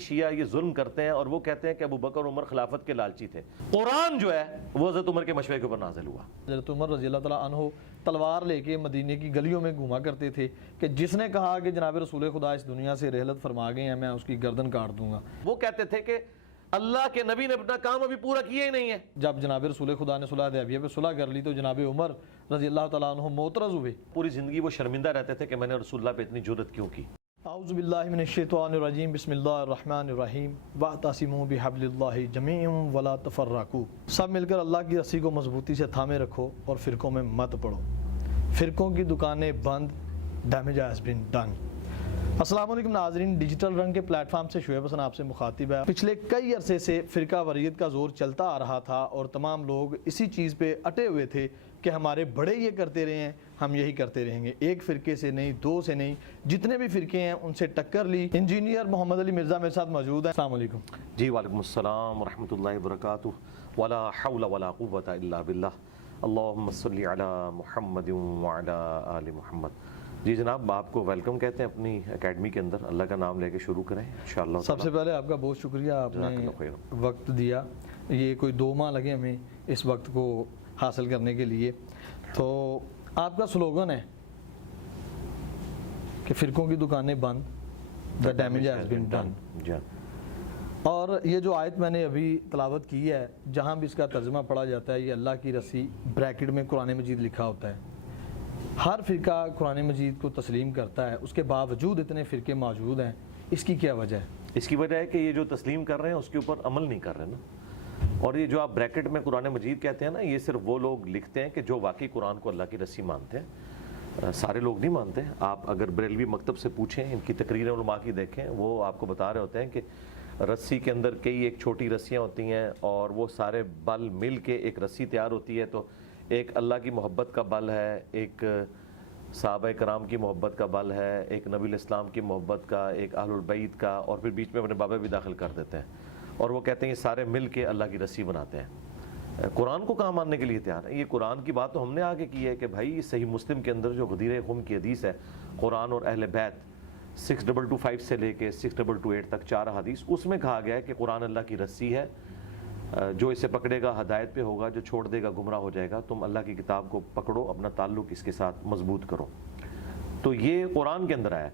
شیعہ یہ ظلم کرتے ہیں اور وہ کہتے ہیں کہ ابو بکر عمر خلافت کے لالچی تھے. قرآن جو ہے وہ حضرت عمر کے مشورے کے اوپر نازل ہوا. حضرت عمر رضی اللہ تعالیٰ عنہ تلوار لے کے مدینے کی گلیوں میں گھوما کرتے تھے کہ جس نے کہا کہ جناب رسول خدا اس دنیا سے رحلت فرما گئے ہیں میں اس کی گردن کاٹ دوں گا. وہ کہتے تھے کہ اللہ کے نبی نے اپنا کام ابھی پورا کیا ہی نہیں ہے. جب جناب رسول خدا نے صلح حدیبیہ پہ صلح کر لی تو جناب عمر رضی اللہ تعالیٰ عنہ معترض ہوئے. پوری زندگی وہ شرمندہ رہتے تھے کہ میں نے رسول اللہ پہ اتنی جرأت کیوں کی. اعوذ باللہ من الشیطان الرجیم بسم اللہ الرحمن الرحیم واعتصموا بحبل اللہ جمیعا ولا تفرقوا. سب مل کر اللہ کی رسی کو مضبوطی سے تھامے رکھو اور فرقوں میں مت پڑو. فرقوں کی دکانیں بند. Damage has been done. السلام علیکم ناظرین، ڈیجیٹل رنگ کے پلیٹ فارم سے شعیب حسن آپ سے مخاطب ہے. پچھلے کئی عرصے سے فرقہ واریت کا زور چلتا آ رہا تھا اور تمام لوگ اسی چیز پہ اٹے ہوئے تھے کہ ہمارے بڑے یہ کرتے رہے ہیں ہم یہی کرتے رہیں گے. ایک فرقے سے نہیں، دو سے نہیں، جتنے بھی فرقے ہیں ان سے ٹکر لی. انجینئر محمد علی مرزا میرے ساتھ موجود ہیں. السلام علیکم. جی وعلیکم السلام ورحمۃ اللہ وبرکاتہ. ولا حول ولا قوة الا باللہ. اللہم صلی علی محمد وعلی آل محمد. جی جناب، آپ کو ویلکم کہتے ہیں اپنی اکیڈمی کے اندر. اللہ کا نام لے کے شروع کریں انشاءاللہ. سب سے پہلے آپ کا بہت شکریہ، آپ نے وقت دیا. یہ کوئی 2 ماہ لگے ہمیں اس وقت کو حاصل کرنے کے لیے. تو آپ کا سلوگن ہے کہ فرقوں کی دکانیں بند، the damage has been done. اور یہ جو آیت میں نے ابھی تلاوت کی ہے جہاں بھی اس کا ترجمہ پڑھا جاتا ہے یہ اللہ کی رسی بریکٹ میں قرآن مجید لکھا ہوتا ہے. ہر فرقہ قرآن مجید کو تسلیم کرتا ہے، اس کے باوجود اتنے فرقے موجود ہیں. اس کی کیا وجہ ہے؟ اس کی وجہ ہے کہ یہ جو تسلیم کر رہے ہیں اس کے اوپر عمل نہیں کر رہے نا. اور یہ جو آپ بریکٹ میں قرآن مجید کہتے ہیں نا، یہ صرف وہ لوگ لکھتے ہیں کہ جو واقعی قرآن کو اللہ کی رسی مانتے ہیں. سارے لوگ نہیں مانتے. آپ اگر بریلوی مکتب سے پوچھیں، ان کی تقریر علماء کی دیکھیں، وہ آپ کو بتا رہے ہوتے ہیں کہ رسی کے اندر کئی ایک چھوٹی رسیاں ہوتی ہیں اور وہ سارے بل مل کے ایک رسی تیار ہوتی ہے. تو ایک اللہ کی محبت کا بل ہے، ایک صحابہ کرام کی محبت کا بل ہے، ایک نبی الاسلام کی محبت کا، ایک اہل البیت کا، اور پھر بیچ میں اپنے بابا بھی داخل کر دیتے ہیں. اور وہ کہتے ہیں یہ سارے مل کے اللہ کی رسی بناتے ہیں. قرآن کو کہاں ماننے کے لیے تیار ہے؟ یہ قرآن کی بات تو ہم نے آگے کی ہے کہ بھائی صحیح مسلم کے اندر جو غدیر خم کی حدیث ہے، قرآن اور اہل بیت 6225 سے لے کے 6228 تک 4 حدیث، اس میں کہا گیا ہے کہ قرآن اللہ کی رسی ہے. جو اسے پکڑے گا ہدایت پہ ہوگا، جو چھوڑ دے گا گمراہ ہو جائے گا. تم اللہ کی کتاب کو پکڑو، اپنا تعلق اس کے ساتھ مضبوط کرو. تو یہ قرآن کے اندر آیا.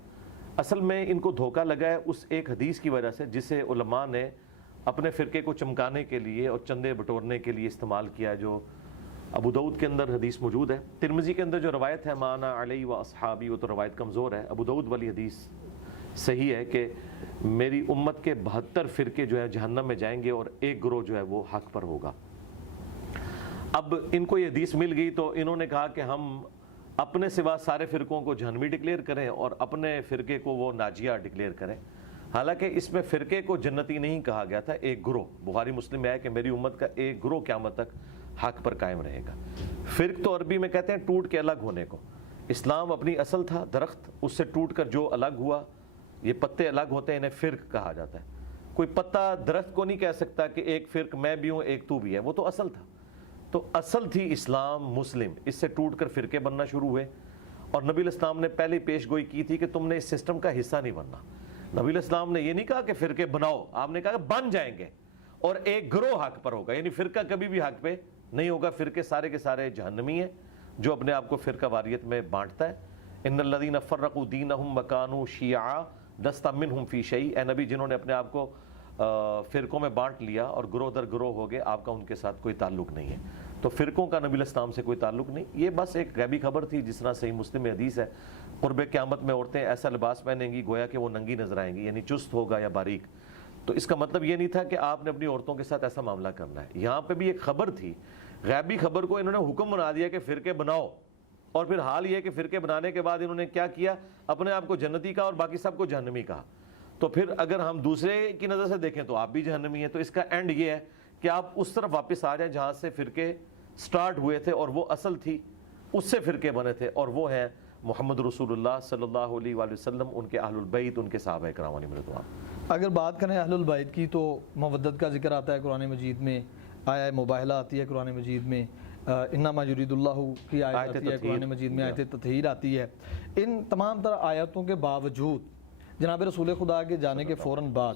اصل میں ان کو دھوکہ لگا ہے اس ایک حدیث کی وجہ سے جسے علماء نے اپنے فرقے کو چمکانے کے لیے اور چندے بٹورنے کے لیے استعمال کیا. جو ابو داؤد کے اندر حدیث موجود ہے. ترمذی کے اندر جو روایت ہے مانا علی و اصحابی، وہ تو روایت کمزور ہے. ابو داؤد والی حدیث صحیح ہے کہ میری امت کے 72 فرقے جو ہے جہنم میں جائیں گے اور ایک گروہ جو ہے وہ حق پر ہوگا. اب ان کو یہ حدیث مل گئی تو انہوں نے کہا کہ ہم اپنے سوا سارے فرقوں کو جہنمی ڈکلیئر کریں اور اپنے فرقے کو وہ ناجیہ ڈکلیئر کریں. حالانکہ اس میں فرقے کو جنتی نہیں کہا گیا تھا، ایک گروہ. بخاری مسلم میں ہے کہ میری امت کا ایک گروہ قیامت تک حق پر قائم رہے گا. فرق تو عربی میں کہتے ہیں ٹوٹ کے الگ ہونے کو. اسلام اپنی اصل تھا درخت، اس سے ٹوٹ کر جو الگ ہوا، یہ پتے الگ ہوتے ہیں، انہیں فرق کہا جاتا ہے. کوئی پتا درخت کو نہیں کہہ سکتا کہ ایک فرق میں بھی ہوں ایک تو بھی ہے، وہ تو اصل تھا. تو اصل تھی اسلام مسلم، اس سے ٹوٹ کر فرقے بننا شروع ہوئے. اور نبی الاسلام نے پہلے پیش گوئی کی تھی کہ تم نے اس سسٹم کا حصہ نہیں بننا. نبی الاسلام نے یہ نہیں کہا کہ فرقے بناؤ، آپ نے کہا کہ بن جائیں گے اور ایک گروہ حق پر ہوگا. یعنی فرقہ کبھی بھی حق پہ نہیں ہوگا. فرقے سارے کے سارے جہنمی ہیں جو اپنے آپ کو فرقہ واریت میں بانٹتا ہے. ان الذین فرقوا دینہم وکانوا شیعا لست منہم فی شیء. اے نبی، جنہوں نے اپنے آپ کو فرقوں میں بانٹ لیا اور گروہ در گروہ ہو گئے، آپ کا ان کے ساتھ کوئی تعلق نہیں ہے. تو فرقوں کا نبی الاسلام سے کوئی تعلق نہیں. یہ بس ایک غیبی خبر تھی. جس طرح صحیح مسلم میں حدیث ہے قرب قیامت میں عورتیں ایسا لباس پہنیں گی گویا کہ وہ ننگی نظر آئیں گی، یعنی چست ہوگا یا باریک. تو اس کا مطلب یہ نہیں تھا کہ آپ نے اپنی عورتوں کے ساتھ ایسا معاملہ کرنا ہے. یہاں پہ بھی ایک خبر تھی، غیبی خبر کو انہوں نے حکم بنا دیا کہ فرقے بناؤ. اور پھر حال یہ کہ فرقے بنانے کے بعد انہوں نے کیا کیا؟ اپنے آپ کو جنتی کہا اور باقی سب کو جہنمی کہا. تو پھر اگر ہم دوسرے کی نظر سے دیکھیں تو آپ بھی جہنمی ہیں. تو اس کا اینڈ یہ ہے کہ آپ اس طرف واپس آ جائیں جہاں سے فرقے سٹارٹ ہوئے تھے اور وہ اصل تھی، اس سے فرقے بنے تھے، اور وہ ہیں محمد رسول اللہ صلی اللہ علیہ وآلہ وسلم، ان کے اہل البیت، ان کے صحابہ کرام علیہم رضوان. اگر بات کریں اہل البیت کی تو مودت کا ذکر آتا ہے قرآن مجید میں، آیہ مباہلہ آتی ہے قرآن مجید میں، انما یرید اللہ کی آیت آتی ہے قرآن مجید میں، آیت تطہیر آتی ہے. ان تمام تر آیاتوں کے باوجود جناب رسول خدا کے جانے کے فوراً بعد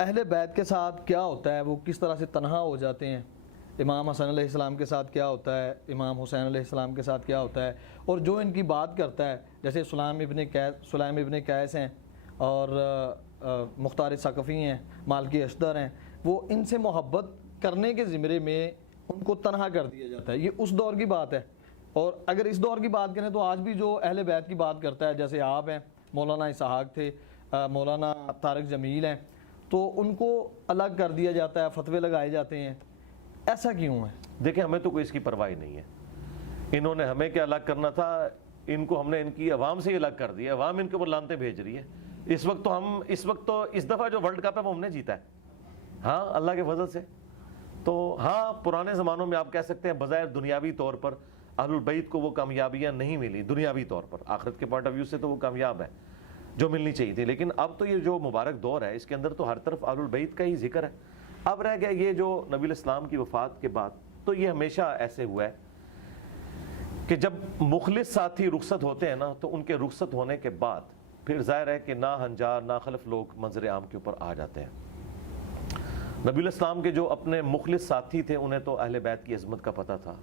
اہل بیت کے ساتھ کیا ہوتا ہے، وہ کس طرح سے تنہا ہو جاتے ہیں؟ امام حسن علیہ السلام کے ساتھ کیا ہوتا ہے، امام حسین علیہ السلام کے ساتھ کیا ہوتا ہے، اور جو ان کی بات کرتا ہے جیسے سلیم ابن قیس ہیں اور مختار ثقفی ہیں، مالکی اشتر ہیں، وہ ان سے محبت کرنے کے زمرے میں ان کو تنہا کر دیا جاتا ہے. یہ اس دور کی بات ہے. اور اگر اس دور کی بات کریں تو آج بھی جو اہل بیت کی بات کرتا ہے، جیسے آپ ہیں، مولانا اسحاق تھے، مولانا طارق جمیل ہیں، تو ان کو الگ کر دیا جاتا ہے، فتوے لگائے جاتے ہیں. ایسا کیوں ہے؟ دیکھیں ہمیں تو کوئی اس کی پرواہ نہیں ہے. انہوں نے ہمیں کیا الگ کرنا تھا، ان کو ہم نے ان کی عوام سے ہی الگ کر دیا. عوام ان کے اوپر لانتے بھیج رہی ہے. اس وقت تو اس دفعہ جو ورلڈ کپ ہے وہ ہم نے جیتا ہے، ہاں اللہ کے فضل سے. تو ہاں پرانے زمانوں میں آپ کہہ سکتے ہیں بظاہر دنیاوی طور پر اہل البیت کو وہ کامیابیاں نہیں ملی دنیاوی طور پر، آخرت کے پوائنٹ آف ویو سے تو وہ کامیاب ہے جو ملنی چاہیے تھی. لیکن اب تو یہ جو مبارک دور ہے اس کے اندر تو ہر طرف اہل البیت کا ہی ذکر ہے. اب رہ گیا یہ جو نبی الاسلام کی وفات کے بعد، تو یہ ہمیشہ ایسے ہوا ہے کہ جب مخلص ساتھی رخصت ہوتے ہیں نا تو ان کے رخصت ہونے کے بعد پھر ظاہر ہے کہ نا ہنجار نا خلف لوگ منظر عام کے اوپر آ جاتے ہیں. نبی الاسلام کے جو اپنے مخلص ساتھی تھے انہیں تو اہل بیت کی عظمت کا پتہ تھا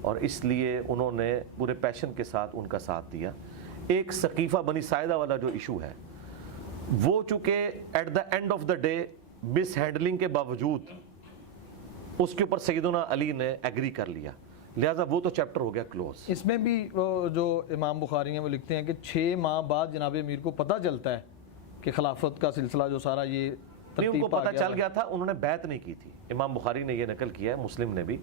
اور اس لیے انہوں نے پورے پیشن کے ساتھ ان کا ساتھ دیا. ایک ثقیفہ بنی ساعدہ والا جو ایشو ہے وہ چونکہ at the end of the day mishandling کے باوجود اس کے اوپر سیدنا علی نے ایگری کر لیا، لہٰذا وہ تو چیپٹر ہو گیا کلوز. اس میں بھی جو امام بخاری ہیں وہ لکھتے ہیں کہ 6 ماہ بعد جناب امیر کو پتہ چلتا ہے کہ خلافت کا سلسلہ جو سارا یہ نہیں ان کو پتہ چل گیا تھا، انہوں نے بیعت نہیں کی تھی. امام بخاری نے یہ نقل کیا ہے، مسلم نے بھی،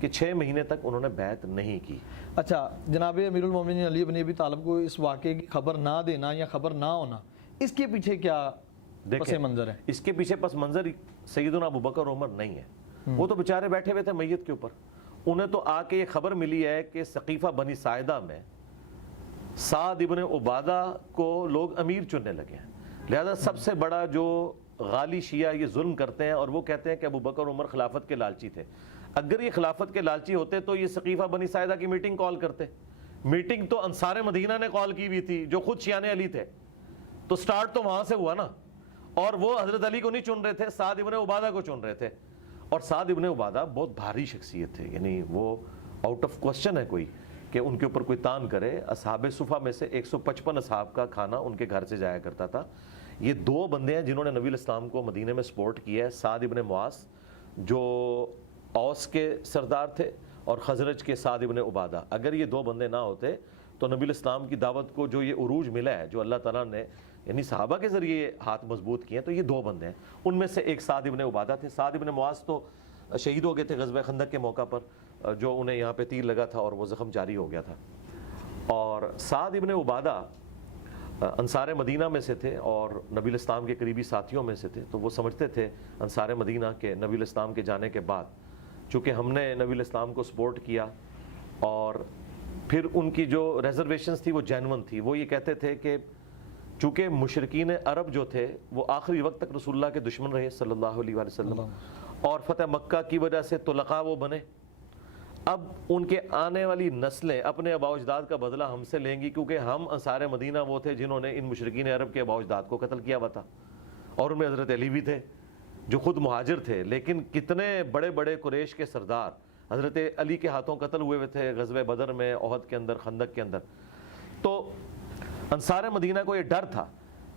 کہ 6 مہینے تک انہوں نے بیعت نہیں کی. اچھا، جناب امیر المومنین علی بن ابی طالب کو اس واقعے کی خبر نہ دینا یا خبر نہ ہونا، اس کے پیچھے کیا پس منظر ہے؟ اس کے پیچھے پس منظر سیدنا ابوبکر عمر نہیں ہے. وہ تو بیچارے بیٹھے ہوئے تھے میت کے اوپر، انہیں تو آ کے یہ خبر ملی ہے کہ ثقیفہ بنی ساعدہ میں سعد ابن عبادہ کو لوگ امیر چننے لگے ہیں. لہذا سب سے بڑا جو غالی شیعہ یہ ظلم کرتے ہیں اور وہ کہتے ہیں کہ ابوبکر عمر خلافت کے لالچی تھے. اگر یہ خلافت کے لالچی ہوتے تو یہ ثقیفہ بنی ساعدہ کی میٹنگ کال کرتے. میٹنگ تو انصار مدینہ نے کال کی ہوئی تھی جو خود شیعان علی تھے، تو سٹارٹ تو وہاں سے ہوا نا. اور وہ حضرت علی کو نہیں چن رہے تھے، سعد ابن عبادہ کو چن رہے تھے. اور سعد ابن عبادہ بہت بھاری شخصیت تھے، یعنی وہ آؤٹ آف کوسچن ہے کوئی کہ ان کے اوپر کوئی تان کرے. اصحاب صفہ میں سے 155 اصحاب کا کھانا ان کے گھر سے جایا کرتا تھا. یہ 2 بندے ہیں جنہوں نے نبی الاسلام کو مدینے میں سپورٹ کیا ہے، سعد ابن معاذ جو اوس کے سردار تھے اور خزرج کے سعد ابن عبادہ. اگر یہ 2 بندے نہ ہوتے تو نبی الاسلام کی دعوت کو جو یہ عروج ملا ہے جو اللہ تعالیٰ نے یعنی صحابہ کے ذریعے ہاتھ مضبوط کیے ہیں، تو یہ 2 بندے ہیں. ان میں سے ایک سعد ابن عبادہ تھے. سعد ابن معاذ تو شہید ہو گئے تھے غزوہ خندق کے موقع پر، جو انہیں یہاں پہ تیر لگا تھا اور وہ زخم جاری ہو گیا تھا. اور سعد ابن عبادہ انصار مدینہ میں سے تھے اور نبی الاسلام کے قریبی ساتھیوں میں سے تھے. تو وہ سمجھتے تھے انصار مدینہ کے نبی الاسلام کے جانے کے بعد چونکہ ہم نے نبی الاسلام کو سپورٹ کیا اور پھر ان کی جو ریزرویشنز تھی وہ جینون تھی. وہ یہ کہتے تھے کہ چونکہ مشرکین عرب جو تھے وہ آخری وقت تک رسول اللہ کے دشمن رہے صلی اللہ علیہ وآلہ وسلم، اور فتح مکہ کی وجہ سے طلقاء وہ بنے. اب ان کے آنے والی نسلیں اپنے آباء و اجداد کا بدلہ ہم سے لیں گی، کیونکہ ہم انصار مدینہ وہ تھے جنہوں نے ان مشرکین عرب کے آباء و اجداد کو قتل کیا ہوا تھا. اور ان میں حضرت علی بھی تھے جو خود مہاجر تھے، لیکن کتنے بڑے بڑے قریش کے سردار حضرت علی کے ہاتھوں قتل ہوئے تھے غزوہ بدر میں، احد کے اندر، خندق کے اندر. تو انصار مدینہ کو یہ ڈر تھا.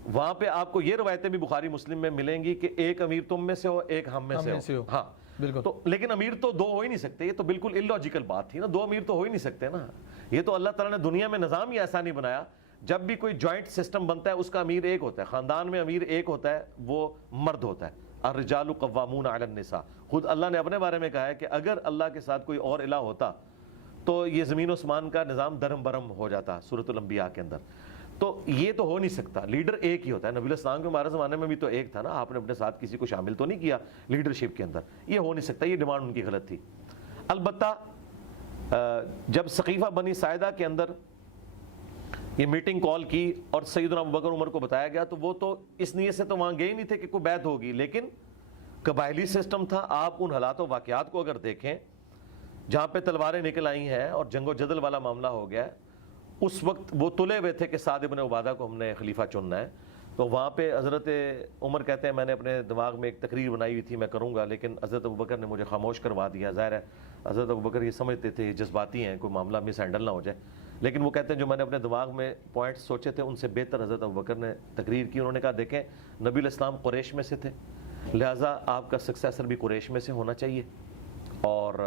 وہاں پہ آپ کو یہ روایتیں بھی بخاری مسلم میں ملیں گی کہ ایک امیر تم میں سے ہو، ایک ہم میں سے ہو. ہاں بالکل. تو لیکن امیر تو 2 ہو ہی نہیں سکتے، یہ تو بالکل اللاجیکل بات تھی نا. 2 امیر تو ہو ہی نہیں سکتے نا. یہ تو اللہ تعالیٰ نے دنیا میں نظام ہی ایسا نہیں بنایا. جب بھی کوئی جوائنٹ سسٹم بنتا ہے اس کا امیر ایک ہوتا ہے، خاندان میں امیر ایک ہوتا ہے، وہ مرد ہوتا ہے. الرجال قوامون علی النساء. خود اللہ نے اپنے بارے میں کہا ہے کہ اگر اللہ کے ساتھ کوئی اور الہ ہوتا تو یہ زمین و آسمان کا نظام درم برم ہو جاتا سورۃ الانبیاء کے اندر. تو یہ تو ہو نہیں سکتا، لیڈر ایک ہی ہوتا ہے. نبی الاسلام کے ہمارے زمانے میں بھی تو ایک تھا نا، آپ نے اپنے ساتھ کسی کو شامل تو نہیں کیا لیڈرشپ کے اندر. یہ ہو نہیں سکتا، یہ ڈیمانڈ ان کی غلط تھی. البتہ جب ثقیفہ بنی ساعدہ کے اندر یہ میٹنگ کال کی اور سیدنا ابوبکر عمر کو بتایا گیا تو وہ تو اس نیت سے تو وہاں گئے نہیں تھے کہ کوئی بیعت ہوگی، لیکن قبائلی سسٹم تھا. آپ ان حالات و واقعات کو اگر دیکھیں جہاں پہ تلواریں نکل آئی ہیں اور جنگ و جدل والا معاملہ ہو گیا ہے، اس وقت وہ تلے ہوئے تھے کہ سعد ابن عبادہ کو ہم نے خلیفہ چننا ہے. تو وہاں پہ حضرت عمر کہتے ہیں میں نے اپنے دماغ میں ایک تقریر بنائی ہوئی تھی میں کروں گا، لیکن حضرت ابوبکر نے مجھے خاموش کروا دیا۔ ظاہر ہے حضرت ابوبکر یہ سمجھتے تھے جذباتی ہیں، کوئی معاملہ مس ہینڈل نہ ہو جائے، لیکن وہ کہتے ہیں جو میں نے اپنے دماغ میں پوائنٹس سوچے تھے ان سے بہتر حضرت ابوبکر نے تقریر کی۔ انہوں نے کہا دیکھیں نبی علیہ السلام قریش میں سے تھے، لہٰذا آپ کا سکسیسر بھی قریش میں سے ہونا چاہیے، اور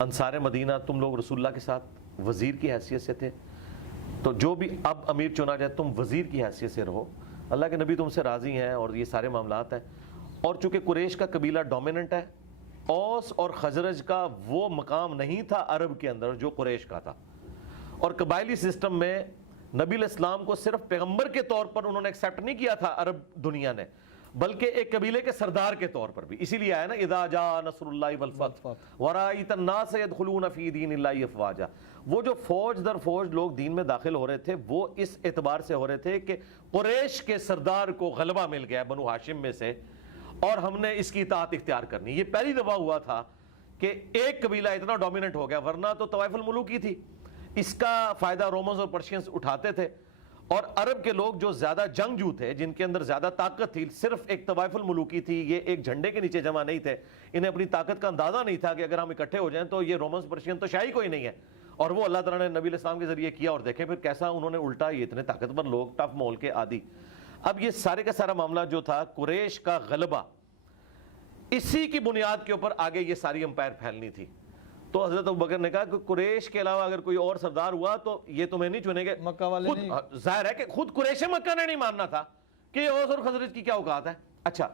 انصار مدینہ تم لوگ رسول اللہ کے ساتھ وزیر کی حیثیت سے تھے، تو جو بھی اب امیر چنا جائے تم وزیر کی حیثیت سے رہو، اللہ کے نبی تم سے راضی ہیں اور یہ سارے معاملات ہیں۔ اور چونکہ قریش کا قبیلہ ڈومیننٹ ہے، اوس اور خزرج کا وہ مقام نہیں تھا عرب کے اندر جو قریش کا تھا، اور قبائلی سسٹم میں نبی علیہ السلام کو صرف پیغمبر کے طور پر انہوں نے ایکسیپٹ نہیں کیا تھا عرب دنیا نے، بلکہ ایک قبیلے کے سردار کے طور پر بھی۔ اسی لیے آیا نا اذا جاء نصر اللہ والفتح ورأیت الناس يدخلون فی دین اللہ افواجا، وہ جو فوج در فوج لوگ دین میں داخل ہو رہے تھے وہ اس اعتبار سے ہو رہے تھے کہ قریش کے سردار کو غلبہ مل گیا بنو ہاشم میں سے، اور ہم نے اس کی اطاعت اختیار کرنی۔ یہ پہلی دفعہ ہوا تھا کہ ایک قبیلہ اتنا ڈومیننٹ ہو گیا، ورنہ تو طوائف الملوک ہی تھی، اس کا فائدہ رومنز اور پرشینز اٹھاتے تھے، اور عرب کے لوگ جو زیادہ جنگجو تھے، جن کے اندر زیادہ طاقت تھی، صرف ایک طوائف الملوکی تھی، یہ ایک جھنڈے کے نیچے جمع نہیں تھے، انہیں اپنی طاقت کا اندازہ نہیں تھا کہ اگر ہم اکٹھے ہو جائیں تو یہ رومنز پرشین تو شاہی کوئی نہیں ہے، اور وہ اللہ تعالیٰ نے نبی علیہ السلام کے ذریعے کیا، اور دیکھیں پھر کیسا انہوں نے الٹا، یہ اتنے طاقتور لوگ، ٹف مول کے عادی۔ اب یہ سارے کا سارا معاملہ جو تھا قریش کا غلبہ، اسی کی بنیاد کے اوپر آگے یہ ساری امپائر پھیلنی تھی۔ تو حضرت ابوبکر نے کہا کہ قریش کے علاوہ اگر کوئی اور سردار ہوا تو یہ تمہیں نہیں چنیں گے، مکہ والے نہیں۔ ظاہر ہے کہ خود قریش مکہ نے نہیں ماننا تھا کہ اوس اور خزرج کی کیا اوقات ہے۔ اچھا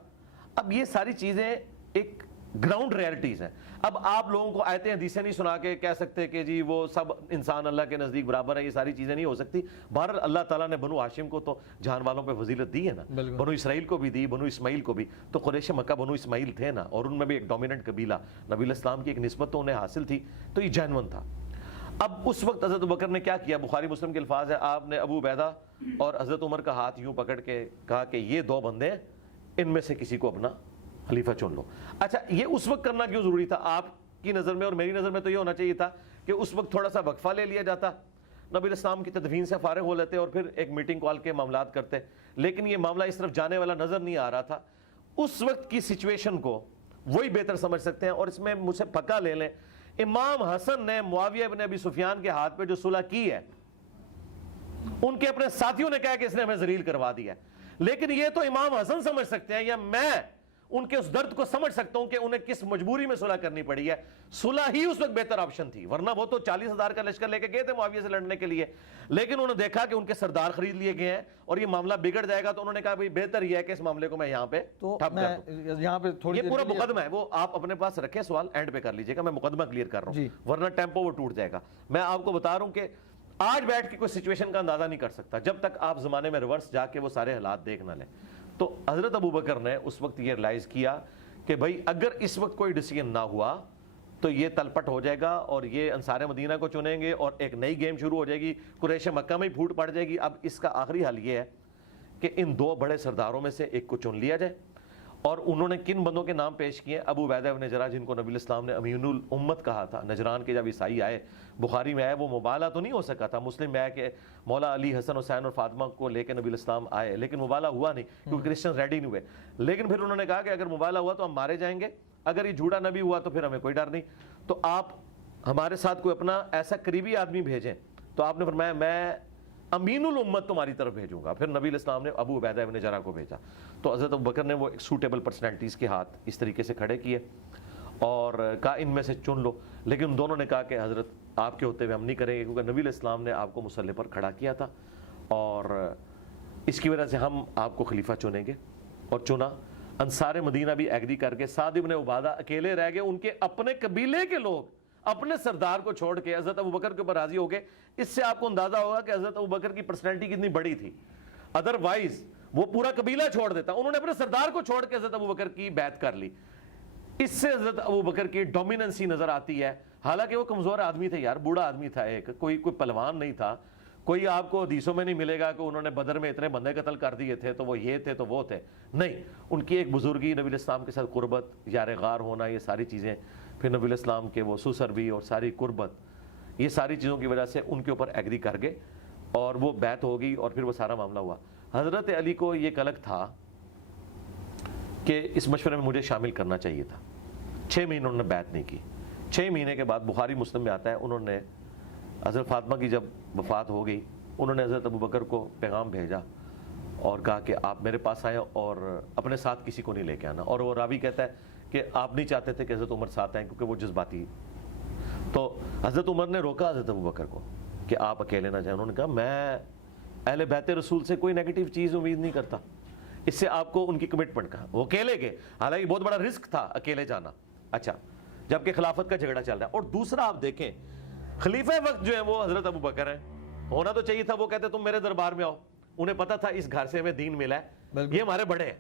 اب یہ ساری چیزیں ایک گراؤنڈ ریالٹیز ہیں۔ اب آپ لوگوں کو آیتیں حدیثیں نہیں سنا کے کہہ سکتے کہ جی وہ سب انسان اللہ کے نزدیک برابر ہے، یہ ساری چیزیں نہیں ہو سکتی۔ بہرحال اللہ تعالیٰ نے بنو ہاشم کو تو جہان والوں پہ فضیلت دی ہے نا، بنو اسرائیل کو بھی دی، بنو اسماعیل کو بھی، تو قریش مکہ بنو اسماعیل تھے نا، اور ان میں بھی ایک ڈومیننٹ قبیلہ، نبی علیہ السلام کی ایک نسبت تو انہیں حاصل تھی، تو یہ جینون تھا۔ اب اس وقت حضرت ابوبکر نے کیا کیا، بخاری مسلم کے الفاظ ہیں، آپ نے ابو عبیدہ اور حضرت عمر کا ہاتھ یوں پکڑ کے کہا کہ یہ دو بندے ہیں، ان میں سے کسی کو اپنا خلیفہ چن لو۔ اچھا یہ اس وقت کرنا کیوں ضروری تھا؟ آپ کی نظر میں اور میری نظر میں تو یہ ہونا چاہیے تھا کہ اس وقت تھوڑا سا وقفہ لے لیا جاتا، نبی علیہ السلام کی تدفین سے فارغ ہو لیتے اور پھر ایک میٹنگ کال کے معاملات کرتے، لیکن یہ معاملہ اس طرف جانے والا نظر نہیں آ رہا تھا۔ اس وقت کی سچویشن کو وہی بہتر سمجھ سکتے ہیں، اور اس میں مجھ سے پکا لے لیں، امام حسن نے معاویہ بن ابی سفیان کے ہاتھ پہ جو صلح کی ہے، ان کے اپنے ساتھیوں نے کہا کہ اس نے ہمیں ذلیل کروا دیا ہے، لیکن یہ تو امام حسن سمجھ سکتے ہیں، یا میں ان کے اس درد کو سمجھ سکتا ہوں کہ انہیں کس مجبوری میں صلح کرنی پڑی ہے۔ صلح ہی اس وقت بہتر آپشن تھی، ورنہ وہ تو 40,000 کا لشکر لے کے گئے تھے معاویہ سے لڑنے کے لیے، لیکن انہوں نے دیکھا کہ ان کے سردار خرید لیے گئے ہیں اور یہ معاملہ بگڑ جائے گا، تو انہوں نے کہا بھائی بہتر یہ ہے کہ اس معاملے کو میں یہاں پہ تو ٹھپ میں کر دوں۔ یہاں پہ تھوڑی یہ پورا مقدمہ ہے، وہ آپ اپنے پاس رکھیں، سوال اینڈ پہ کر لیجئے گا، میں مقدمہ کلیئر کر رہا ہوں، ورنہ ٹیمپو وہ ٹوٹ جائے گا۔ میں آپ کو بتا رہا ہوں کہ آج بیٹھ کے کوئی سچویشن کا اندازہ نہیں کر سکتا جب تک آپ زمانے میں ریورس جا کے وہ سارے حالات دیکھ نہ لیں۔ تو حضرت ابوبکر نے اس وقت یہ ریلائز کیا کہ بھائی اگر اس وقت کوئی ڈیسیژن نہ ہوا تو یہ تلپٹ ہو جائے گا، اور یہ انصار مدینہ کو چنیں گے اور ایک نئی گیم شروع ہو جائے گی، قریش مکہ میں ہی پھوٹ پڑ جائے گی۔ اب اس کا آخری حل یہ ہے کہ ان دو بڑے سرداروں میں سے ایک کو چن لیا جائے، اور انہوں نے کن بندوں کے نام پیش کیے؟ ابو عبیدہ بن جراح، جن کو نبی علیہ السلام نے امین الامت کہا تھا۔ نجران کے جب عیسائی آئے، بخاری میں آئے، وہ مبالغہ تو نہیں ہو سکا تھا، مسلم میں آئے کہ مولا علی، حسن، حسین اور فاطمہ کو لے کے نبی علیہ السلام آئے، لیکن مبالغہ ہوا نہیں کیونکہ کرسچن ریڈی نہیں ہوئے۔ لیکن پھر انہوں نے کہا کہ اگر مبالغہ ہوا تو ہم مارے جائیں گے، اگر یہ جھوٹا نبی ہوا تو پھر ہمیں کوئی ڈر نہیں، تو آپ ہمارے ساتھ کوئی اپنا ایسا قریبی آدمی بھیجیں۔ تو آپ نے فرمایا میں امین الامت تمہاری طرف بھیجوں گا۔ پھر نبی علیہ السلام نے ابو عبیدہ بن جراح کو بھیجا۔ تو حضرت ابوبکر نے وہ ایک سوٹیبل پرسنالٹیز کے ہاتھ اس طریقے سے کھڑے کیے اور کہا ان میں سے چن لو، لیکن ان دونوں نے کہا کہ حضرت آپ کے ہوتے ہوئے ہم نہیں کریں گے، کیونکہ نبی علیہ السلام نے آپ کو مسلح پر کھڑا کیا تھا، اور اس کی وجہ سے ہم آپ کو خلیفہ چنیں گے۔ اور چنا، انصار مدینہ بھی ایگری کر کے، سعد بن عبادہ اکیلے رہ گئے، ان کے اپنے قبیلے کے لوگ اپنے سردار کو چھوڑ کے حضرت ابوبکر کے اوپر راضی ہو گئے۔ اس سے آپ کو اندازہ ہوگا کہ حضرت ابوبکر کی پرسنالٹی کتنی بڑی تھی، ادروائز وہ پورا قبیلہ چھوڑ دیتا، انہوں نے اپنے سردار کو چھوڑ کے حضرت ابوبکر کی بیعت کر لی۔ اس سے حضرت ابوبکر کی ڈومیننسی نظر آتی ہے، حالانکہ وہ کمزور آدمی تھے یار، بوڑھا آدمی تھا، ایک کوئی پہلوان نہیں تھا، کوئی آپ کو حدیثوں میں نہیں ملے گا کہ انہوں نے بدر میں اتنے بندے قتل کر دیے تھے تو وہ یہ تھے تو وہ تھے، نہیں، ان کی ایک بزرگی، نبی علیہ السلام کے ساتھ قربت، یار غار ہونا، یہ ساری چیزیں، پھر نبی علیہ السلام کے وہ سسر بھی اور ساری قربت، یہ ساری چیزوں کی وجہ سے ان کے اوپر ایگری کر گئے اور وہ بیعت ہو گئی اور پھر وہ سارا معاملہ ہوا۔ حضرت علی کو یہ کلک تھا کہ اس مشورے میں مجھے شامل کرنا چاہیے تھا. 6 مہینے انہوں نے بیعت نہیں کی. 6 مہینے کے بعد بخاری مسلم میں آتا ہے انہوں نے حضرت فاطمہ کی جب وفات ہو گئی انہوں نے حضرت ابوبکر کو پیغام بھیجا اور کہا کہ آپ میرے پاس آئیں اور اپنے ساتھ کسی کو نہیں لے کے آنا. اور وہ راوی کہتا ہے کہ آپ نہیں چاہتے تھے کہ حضرت عمر ساتھ آئیں کیونکہ وہ جذباتی. تو حضرت عمر نے روکا حضرت ابوبکر کو کہ آپ اکیلے نہ جائیں. انہوں نے کہا میں اہل بیت رسول سے کوئی نیگیٹو چیز امید نہیں کرتا, اس سے آپ کو ان کی کمٹمنٹ کا. وہ اکیلے گئے, حالانکہ بہت بڑا رسک تھا اکیلے جانا. اچھا, جبکہ خلافت کا جھگڑا چل رہا ہے. اور دوسرا آپ دیکھیں خلیفہ وقت جو ہے وہ حضرت ابوبکر ہیں. ہونا تو چاہیے تھا وہ کہتے تم میرے دربار میں آؤ, انہیں پتا تھا اس گھر سے ہمیں دین ملا ہے, یہ ہمارے بڑے ہیں.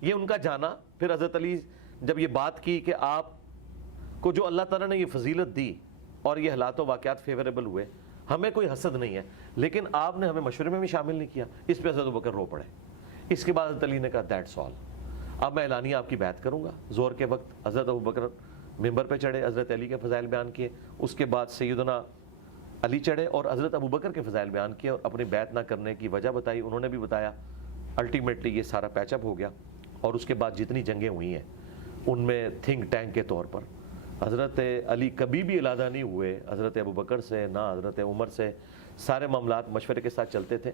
یہ ان کا جانا. پھر حضرت علی جب یہ بات کی کہ آپ کو جو اللہ تعالیٰ نے یہ فضیلت دی اور یہ حالات و واقعات فیوریبل ہوئے, ہمیں کوئی حسد نہیں ہے, لیکن آپ نے ہمیں مشورے میں بھی شامل نہیں کیا. اس پہ حضرت ابوبکر رو پڑے. اس کے بعد حضرت علی نے کہا دیٹس آل, اب میں اعلانیہ آپ کی بیعت کروں گا. زور کے وقت حضرت ابوبکر ممبر پہ چڑھے, حضرت علی کے فضائل بیان کیے. اس کے بعد سیدنا علی چڑھے اور حضرت ابوبکر کے فضائل بیان کیے اور اپنی بیعت نہ کرنے کی وجہ بتائی. انہوں نے بھی بتایا. الٹیمیٹلی یہ سارا پیچ اپ ہو گیا. اور اس کے بعد جتنی جنگیں ہوئی ہیں ان میں تھنک ٹینک کے طور پر حضرت علی کبھی بھی علیحدہ نہیں ہوئے حضرت ابوبکر سے, نہ حضرت عمر سے. سارے معاملات مشورے کے ساتھ چلتے تھے.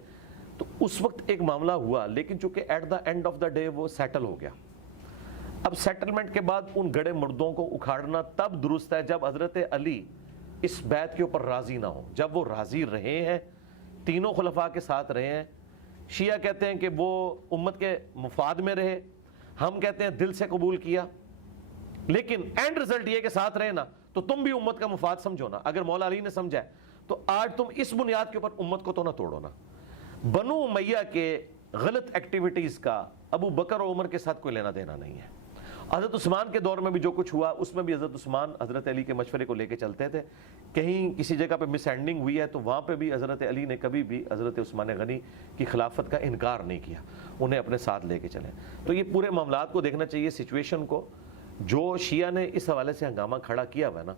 تو اس وقت ایک معاملہ ہوا, لیکن چونکہ at the end of the day وہ سیٹل ہو گیا. اب سیٹلمنٹ کے بعد ان گڑے مردوں کو اکھاڑنا تب درست ہے جب حضرت علی اس بیعت کے اوپر راضی نہ ہو. جب وہ راضی رہے ہیں, تینوں خلفاء کے ساتھ رہے ہیں. شیعہ کہتے ہیں کہ وہ امت کے مفاد میں رہے, ہم کہتے ہیں دل سے قبول کیا, لیکن اینڈ رزلٹ یہ کہ ساتھ رہے نا, تو تم بھی امت کا مفاد سمجھو نا. اگر مولا علی نے سمجھا ہے تو آج تم اس بنیاد کے اوپر امت کو تو نہ توڑو نا. بنو امیہ کے غلط ایکٹیویٹیز کا ابو بکر و عمر کے ساتھ کوئی لینا دینا نہیں ہے. حضرت عثمان کے دور میں بھی جو کچھ ہوا اس میں بھی حضرت عثمان حضرت علی کے مشورے کو لے کے چلتے تھے. کہیں کسی جگہ پہ مس ہینڈلنگ ہوئی ہے تو وہاں پہ بھی حضرت علی نے کبھی بھی حضرت عثمان غنی کی خلافت کا انکار نہیں کیا, انہیں اپنے ساتھ لے کے چلے. تو یہ پورے معاملات کو دیکھنا چاہیے, سچویشن کو. جو شیعہ نے اس حوالے سے ہنگامہ کھڑا کیا ہوا ہے نا,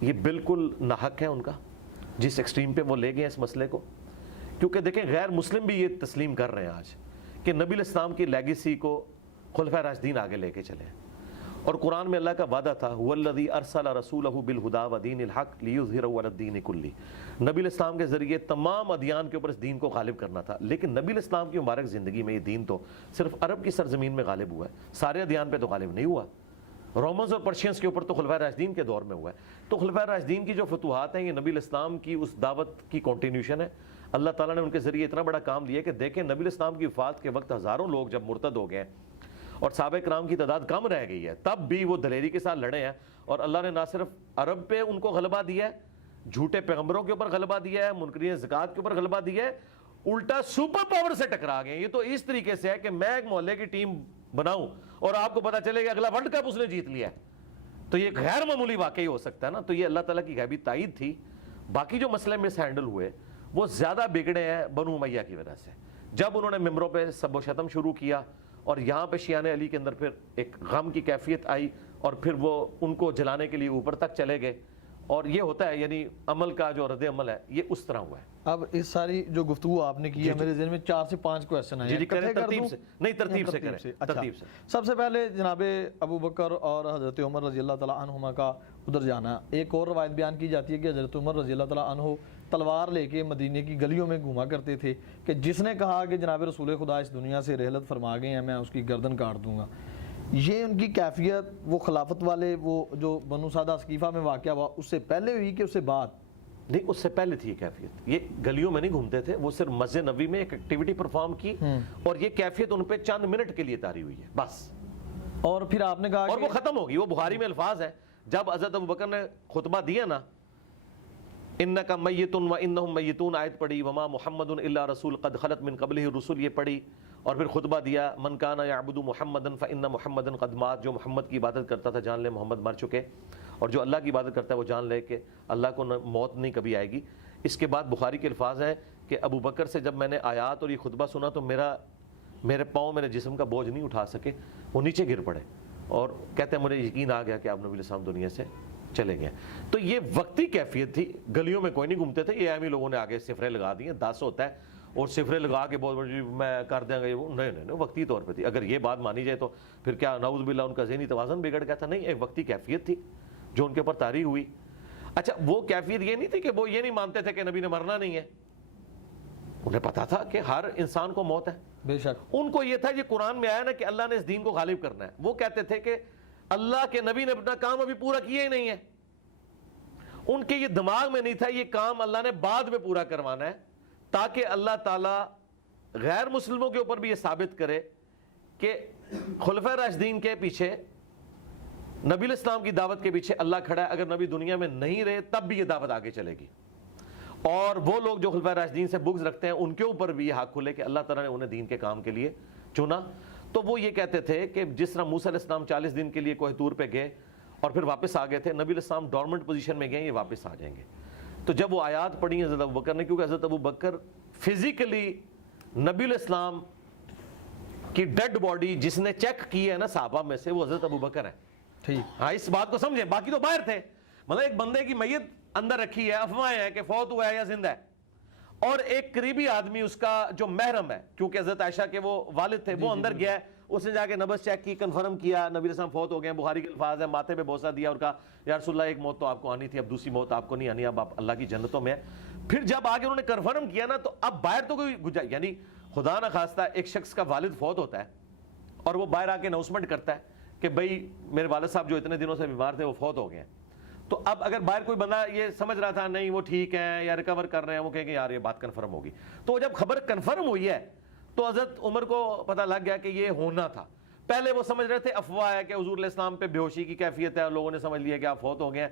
یہ بالکل ناحق ہے ان کا, جس ایکسٹریم پہ وہ لے گئے اس مسئلے کو. کیونکہ دیکھیں غیر مسلم بھی یہ تسلیم کر رہے ہیں آج کہ نبی الاسلام کی لیگیسی کو خلفائے راشدین آگے لے کے چلے. اور قرآن میں اللہ کا وعدہ تھا هو الذی ارسل رسولہ بالہدی ودین الحق لیظہرہ علی الدین کلہ. نبی الاسلام کے ذریعے تمام ادیان کے اوپر اس دین کو غالب کرنا تھا. لیکن نبی الاسلام کی مبارک زندگی میں یہ دین تو صرف عرب کی سرزمین میں غالب ہوا ہے, سارے ادیان پہ تو غالب نہیں ہوا. رومنز اور پرشینز کے اوپر تو خلفائے راشدین کے دور میں ہوا ہے. تو خلفائے راشدین کی جو فتوحات ہیں یہ نبی الاسلام کی اس دعوت کی کنٹینیوشن ہے. اللہ تعالیٰ نے ان کے ذریعے اتنا بڑا کام دیا کہ دیکھیں نبی الاسلام کی وفات کے وقت ہزاروں لوگ جب مرتد ہو گئے اور صحابہ کرام کی تعداد کم رہ گئی ہے, تب بھی وہ دلیری کے ساتھ لڑے ہیں. اور اللہ نے نہ صرف عرب پہ ان کو غلبہ دیا ہے, جھوٹے پیغمبروں کے اوپر غلبہ دیا ہے, منکرین زکوٰۃ کے اوپر غلبہ دیا ہے, الٹا سپر پاور سے ٹکرا گئے. یہ تو اس طریقے سے ہے کہ میں ایک محلے کی ٹیم بناؤں اور آپ کو پتا چلے گا اگلا ورلڈ کپ اس نے جیت لیا ہے, تو یہ غیر معمولی واقعی ہو سکتا ہے نا. تو یہ اللہ تعالیٰ کی غیبی تائید تھی. باقی جو مسئلے مس ہینڈل ہوئے وہ زیادہ بگڑے ہیں بنو امیہ کی وجہ سے, جب انہوں نے ممبروں پہ سب و شتم شروع کیا اور یہاں پہ شیعان علی کے اندر پھر ایک غم کی کیفیت آئی اور پھر وہ ان کو جلانے کے لیے اوپر تک چلے گئے. اور یہ ہوتا ہے, یعنی عمل کا جو رد عمل ہے یہ اس طرح ہوا ہے. اب اس ساری جو گفتگو آپ نے کی ہے میرے ذہن میں 4 سے 5 کویسچن ہیں. جی کریں ترتیب سے, نہیں ترتیب سے کریں, ترتیب سے. سب سے پہلے جناب ابو بکر اور حضرت عمر رضی اللہ تعالیٰ عنہما کا ادھر جانا. ایک اور روایت بیان کی جاتی ہے کہ حضرت عمر رضی اللہ تعالیٰ عنہ تلوار لے کے مدینے کی گلیوں میں گھوما کرتے تھے کہ جس نے کہا کہ جناب رسول خدا اس دنیا سے رحلت فرما گئے ہیں میں اس کی گردن کاٹ دوں گا. یہ ان کی کیفیت وہ خلافت والے وہ جو بنو سعدہ ثقیفہ میں واقعہ ہوا اس سے پہلے ہوئی کہ اس سے بعد؟ نہیں, اس سے پہلے تھی یہ کیفیت. یہ گلیوں میں نہیں گھومتے تھے, وہ صرف مسجد نبوی میں ایک ایکٹیویٹی پرفارم کی اور یہ کیفیت ان پہ چند منٹ کے لیے طاری ہوئی ہے بس. اور پھر آپ نے کہا اور وہ ختم ہوگی. وہ بخاری میں الفاظ ہے, جب حضرت ابوبکر نے خطبہ دیا نا, انک میت و انہم میتون آیت پڑھی, وما محمد الا رسول قد خلت من قبلہ الرسل یہ پڑھی, اور پھر خطبہ دیا من کان یعبد محمدا فان محمدا قد مات. جو محمد کی عبادت کرتا تھا جان لے محمد مر چکے, اور جو اللہ کی عبادت کرتا ہے وہ جان لے کہ اللہ کو موت نہیں کبھی آئے گی. اس کے بعد بخاری کے الفاظ ہیں کہ ابو بکر سے جب میں نے آیات اور یہ خطبہ سنا تو میرے پاؤں میرے جسم کا بوجھ نہیں اٹھا سکے, وہ نیچے گر پڑے اور کہتے ہیں مجھے یقین آ گیا کہ آپ نبی الاسلام دنیا سے چلے گئے. تو یہ وقتی کیفیت تھی, گلیوں میں کوئی نہیں گھومتے تھے. یہ عامی لوگوں نے آگے سفرے لگا دی ہیں, 10 ہوتا ہے. اور صفرے لگا کے بہت بڑی میں کر دیں گا یہ وہ، نہیں وقتی طور پہ تھی. اگر یہ بات مانی جائے تو پھر کیا نعوذ باللہ ان کا ذہنی توازن بگڑ گیا تھا؟ نہیں، ایک وقتی کیفیت تھی جو ان کے اوپر طاری ہوئی. اچھا وہ کیفیت یہ نہیں تھی کہ وہ یہ نہیں مانتے تھے کہ نبی نے مرنا نہیں ہے، انہیں پتا تھا کہ ہر انسان کو موت ہے. بے شک. ان کو یہ تھا، یہ قرآن میں آیا نا کہ اللہ نے اس دین کو غالب کرنا ہے. وہ کہتے تھے کہ اللہ کے نبی نے اپنا کام ابھی پورا کیا ہی نہیں ہے. ان کے یہ دماغ میں نہیں تھا یہ کام اللہ نے بعد میں پورا کروانا ہے، تاکہ اللہ تعالیٰ غیر مسلموں کے اوپر بھی یہ ثابت کرے کہ خلفۂ راشدین کے پیچھے، نبی الاسلام کی دعوت کے پیچھے اللہ کھڑا ہے. اگر نبی دنیا میں نہیں رہے تب بھی یہ دعوت آگے چلے گی. اور وہ لوگ جو خلفۂ راشدین سے بغض رکھتے ہیں ان کے اوپر بھی یہ حق کھلے کہ اللہ تعالیٰ نے انہیں دین کے کام کے لیے چنا. تو وہ یہ کہتے تھے کہ جس طرح موسیٰ علیہ السلام 40 دن کے لیے کوہ طور پہ گئے اور پھر واپس آ گئے تھے، نبی علیہ السلام ڈورمنٹ پوزیشن میں گئے، یہ واپس آ جائیں گے. تو جب وہ آیات پڑھی حضرت ابوبکر نے، کیونکہ حضرت ابوبکر فزیکلی نبی علیہ السلام کی ڈیڈ باڈی جس نے چیک کی ہے نا صحابہ میں سے، وہ حضرت ابوبکر ہے. ٹھیک. ہاں اس بات کو سمجھیں، باقی تو باہر تھے. مطلب ایک بندے کی میت اندر رکھی ہے، افواہیں ہیں کہ فوت ہوا ہے یا زندہ ہے، اور ایک قریبی آدمی اس کا جو محرم ہے، کیونکہ حضرت عائشہ کے وہ والد تھے، وہ اندر گیا ہے، اس نے جا کے نبض چیک کی، کنفرم کیا نبی علیہ السلام فوت ہو گئے. بخاری کے الفاظ ہے، ماتھے پہ بوسہ دیا اور کہا یا رسول اللہ ایک موت تو آپ کو آنی تھی، اب دوسری موت آپ کو نہیں آنی، اب آپ اللہ کی جنتوں میں. پھر جب آگے انہوں نے کنفرم کیا نا، تو اب باہر تو کوئی یعنی خدا نہ خواستہ ایک شخص کا والد فوت ہوتا ہے اور وہ باہر آ کے اناؤنسمنٹ کرتا ہے کہ بھائی میرے والد صاحب جو اتنے دنوں سے بیمار تھے وہ فوت ہو گئے ہیں. تو اب اگر باہر کوئی بندہ یہ سمجھ رہا تھا نہیں وہ ٹھیک ہیں یا ریکور کر رہے ہیں، وہ کہیں گے یار یہ بات کنفرم ہوگی. تو جب خبر کنفرم ہوئی ہے تو حضرت عمر کو پتہ لگ گیا کہ یہ ہونا تھا. پہلے وہ سمجھ رہے تھے افواہ ہے کہ حضور علیہ السلام پہ بے ہوشی کی کیفیت ہے، اور لوگوں نے سمجھ لیا کہ آپ فوت ہو گئے ہیں.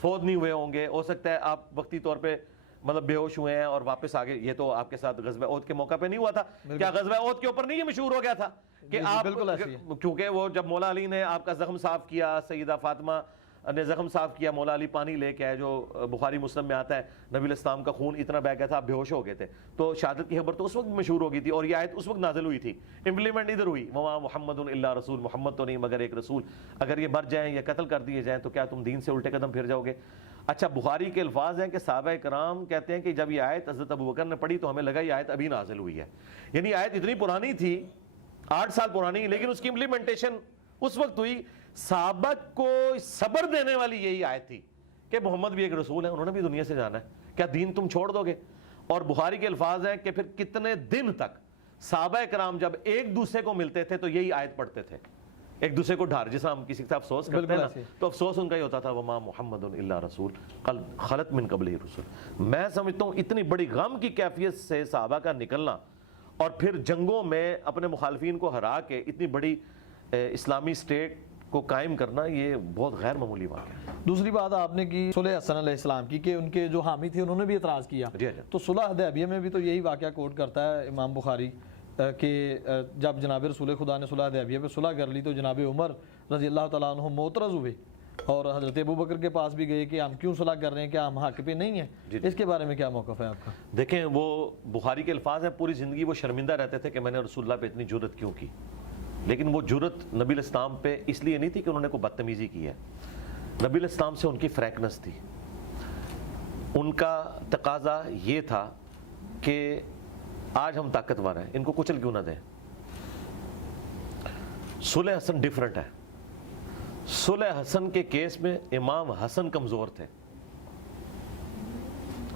فوت نہیں ہوئے ہوں گے، ہو سکتا ہے آپ وقتی طور پہ مطلب بے ہوش ہوئے ہیں اور واپس آگے. یہ تو آپ کے ساتھ غزوہ احد کے موقع پہ نہیں ہوا تھا کیا؟ غزوہ احد کے اوپر نہیں یہ مشہور ہو گیا تھا کہ آپ، کیونکہ وہ جب مولا علی نے آپ کا زخم صاف کیا، سیدہ فاطمہ نے زخم صاف کیا، مولا علی پانی لے کے آئے، جو بخاری مسلم میں آتا ہے نبی علیہ السلام کا خون اتنا بہہ گیا تھا آپ بے ہوش ہو گئے تھے. تو شہادت کی خبر تو اس وقت مشہور ہو گئی تھی، اور یہ آیت اس وقت نازل ہوئی تھی. امپلیمنٹ ادھر ہوئی، وما محمد الا رسول، محمد تو نہیں مگر ایک رسول، اگر یہ مر جائیں یا قتل کر دیے جائیں تو کیا تم دین سے الٹے قدم پھر جاؤ گے؟ اچھا بخاری کے الفاظ ہیں کہ صحابہ کرام کہتے ہیں کہ جب یہ آیت حضرت ابوبکر نے پڑھی تو ہمیں لگا یہ آیت ابھی نازل ہوئی ہے. یعنی آیت اتنی پرانی تھی، 8 سال پرانی، لیکن اس کی امپلیمنٹیشن اس وقت ہوئی. صحابہ کو صبر دینے والی یہی آیت تھی کہ محمد بھی ایک رسول ہے، انہوں نے بھی دنیا سے جانا ہے، کیا دین تم چھوڑ دو گے؟ اور بخاری کے الفاظ ہیں کہ پھر کتنے دن تک صحابہ کرام جب ایک دوسرے کو ملتے تھے تو یہی آیت پڑھتے تھے، ایک دوسرے کو ڈھار. جیسا ہم کسی کا افسوس کرتے ہیں نا، تو افسوس ان کا ہی ہوتا تھا وما محمد الا رسول قد خلت من قبلہ رسل. میں سمجھتا ہوں اتنی بڑی غم کی کیفیت سے صحابہ کا نکلنا اور پھر جنگوں میں اپنے مخالفین کو ہرا کے اتنی بڑی اسلامی اسٹیٹ کو قائم کرنا، یہ بہت غیر معمولی واقعہ ہے. دوسری بات آپ نے کی صلح حسن علیہ السلام کی کہ ان کے جو حامی تھے انہوں نے بھی اعتراض کیا. تو صلح حدیبیہ میں بھی تو یہی واقعہ کوٹ کرتا ہے امام بخاری کہ جب جناب رسول خدا نے صلح حدیبیہ پہ صلح کر لی تو جناب عمر رضی اللہ تعالیٰ عنہ معترض ہوئے اور حضرت ابوبکر کے پاس بھی گئے کہ ہم کیوں صلح کر رہے ہیں، کیا ہم حق پہ نہیں ہیں؟ اس کے بارے میں کیا موقف ہے آپ کا؟ دیکھیں وہ بخاری کے الفاظ ہیں، پوری زندگی وہ شرمندہ رہتے تھے کہ میں نے رسول اللہ پہ اتنی جرت کیوں کی. لیکن وہ جرت نبی علیہ السلام پہ اس لیے نہیں تھی کہ انہوں نے کوئی بدتمیزی کی ہے. نبی علیہ السلام سے ان کی فریکنس تھی، ان کا تقاضا یہ تھا کہ آج ہم طاقتور ہیں، ان کو کچل کیوں نہ دیں. صلح حسن ڈیفرنٹ ہے. صلح حسن کے کیس میں امام حسن کمزور تھے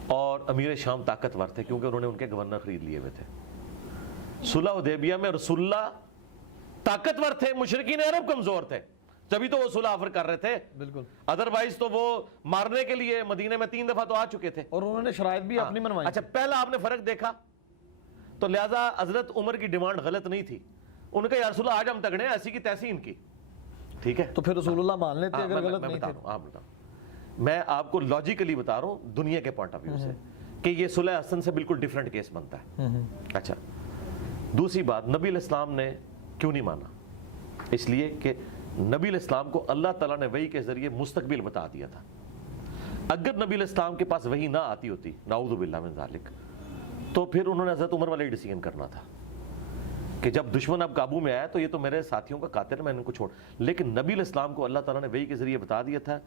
اور امیر شام طاقتور تھے کیونکہ انہوں نے ان کے گورنر خرید لیے ہوئے تھے. صلح حدیبیہ میں رسول اللہ طاقتور تھے، مشرکین عرب کمزور تھے، تبھی تو وہ صلح آفر کر رہے تھے. بالکل، ادروائز تو وہ مارنے کے لیے مدینے میں 3 دفعہ تو آ چکے تھے اور انہوں نے شرائط بھی اپنی منوائی. اچھا پہلا آپ نے فرق دیکھا تو لہٰذا حضرت عمر کی ڈیمانڈ غلط نہیں تھی. ان کا یا رسول اللہ آج ہم تگڑے ہیں، ایسی کی تیسی ان کی، ٹھیک ہے، تو پھر رسول اللہ مان لیتے اگر غلط نہیں تھے. میں آپ کو لاجیکلی بتا رہا ہوں دنیا کے پوائنٹ آف ویو سے کہ یہ صلح حسن سے بالکل ڈیفرنٹ کیس بنتا ہے. اچھا دوسری بات، نبی علیہ السلام نے کیوں نہیں مانا؟ اس لیے کہ نبی علیہ السلام کو اللہ تعالیٰ نے وحی کے ذریعے مستقبل بتا دیا تھا. اگر نبی علیہ السلام کے پاس وحی نہ آتی ہوتی نعوذ باللہ من ذالک، تو پھر انہوں نے حضرت عمر والا ڈیسیژن کرنا تھا کہ جب دشمن اب قابو میں آیا تو یہ تو میرے ساتھیوں کا قاتل ہے، میں ان کو چھوڑ. لیکن نبی علیہ السلام کو اللہ تعالیٰ نے وحی کے ذریعے بتا دیا تھا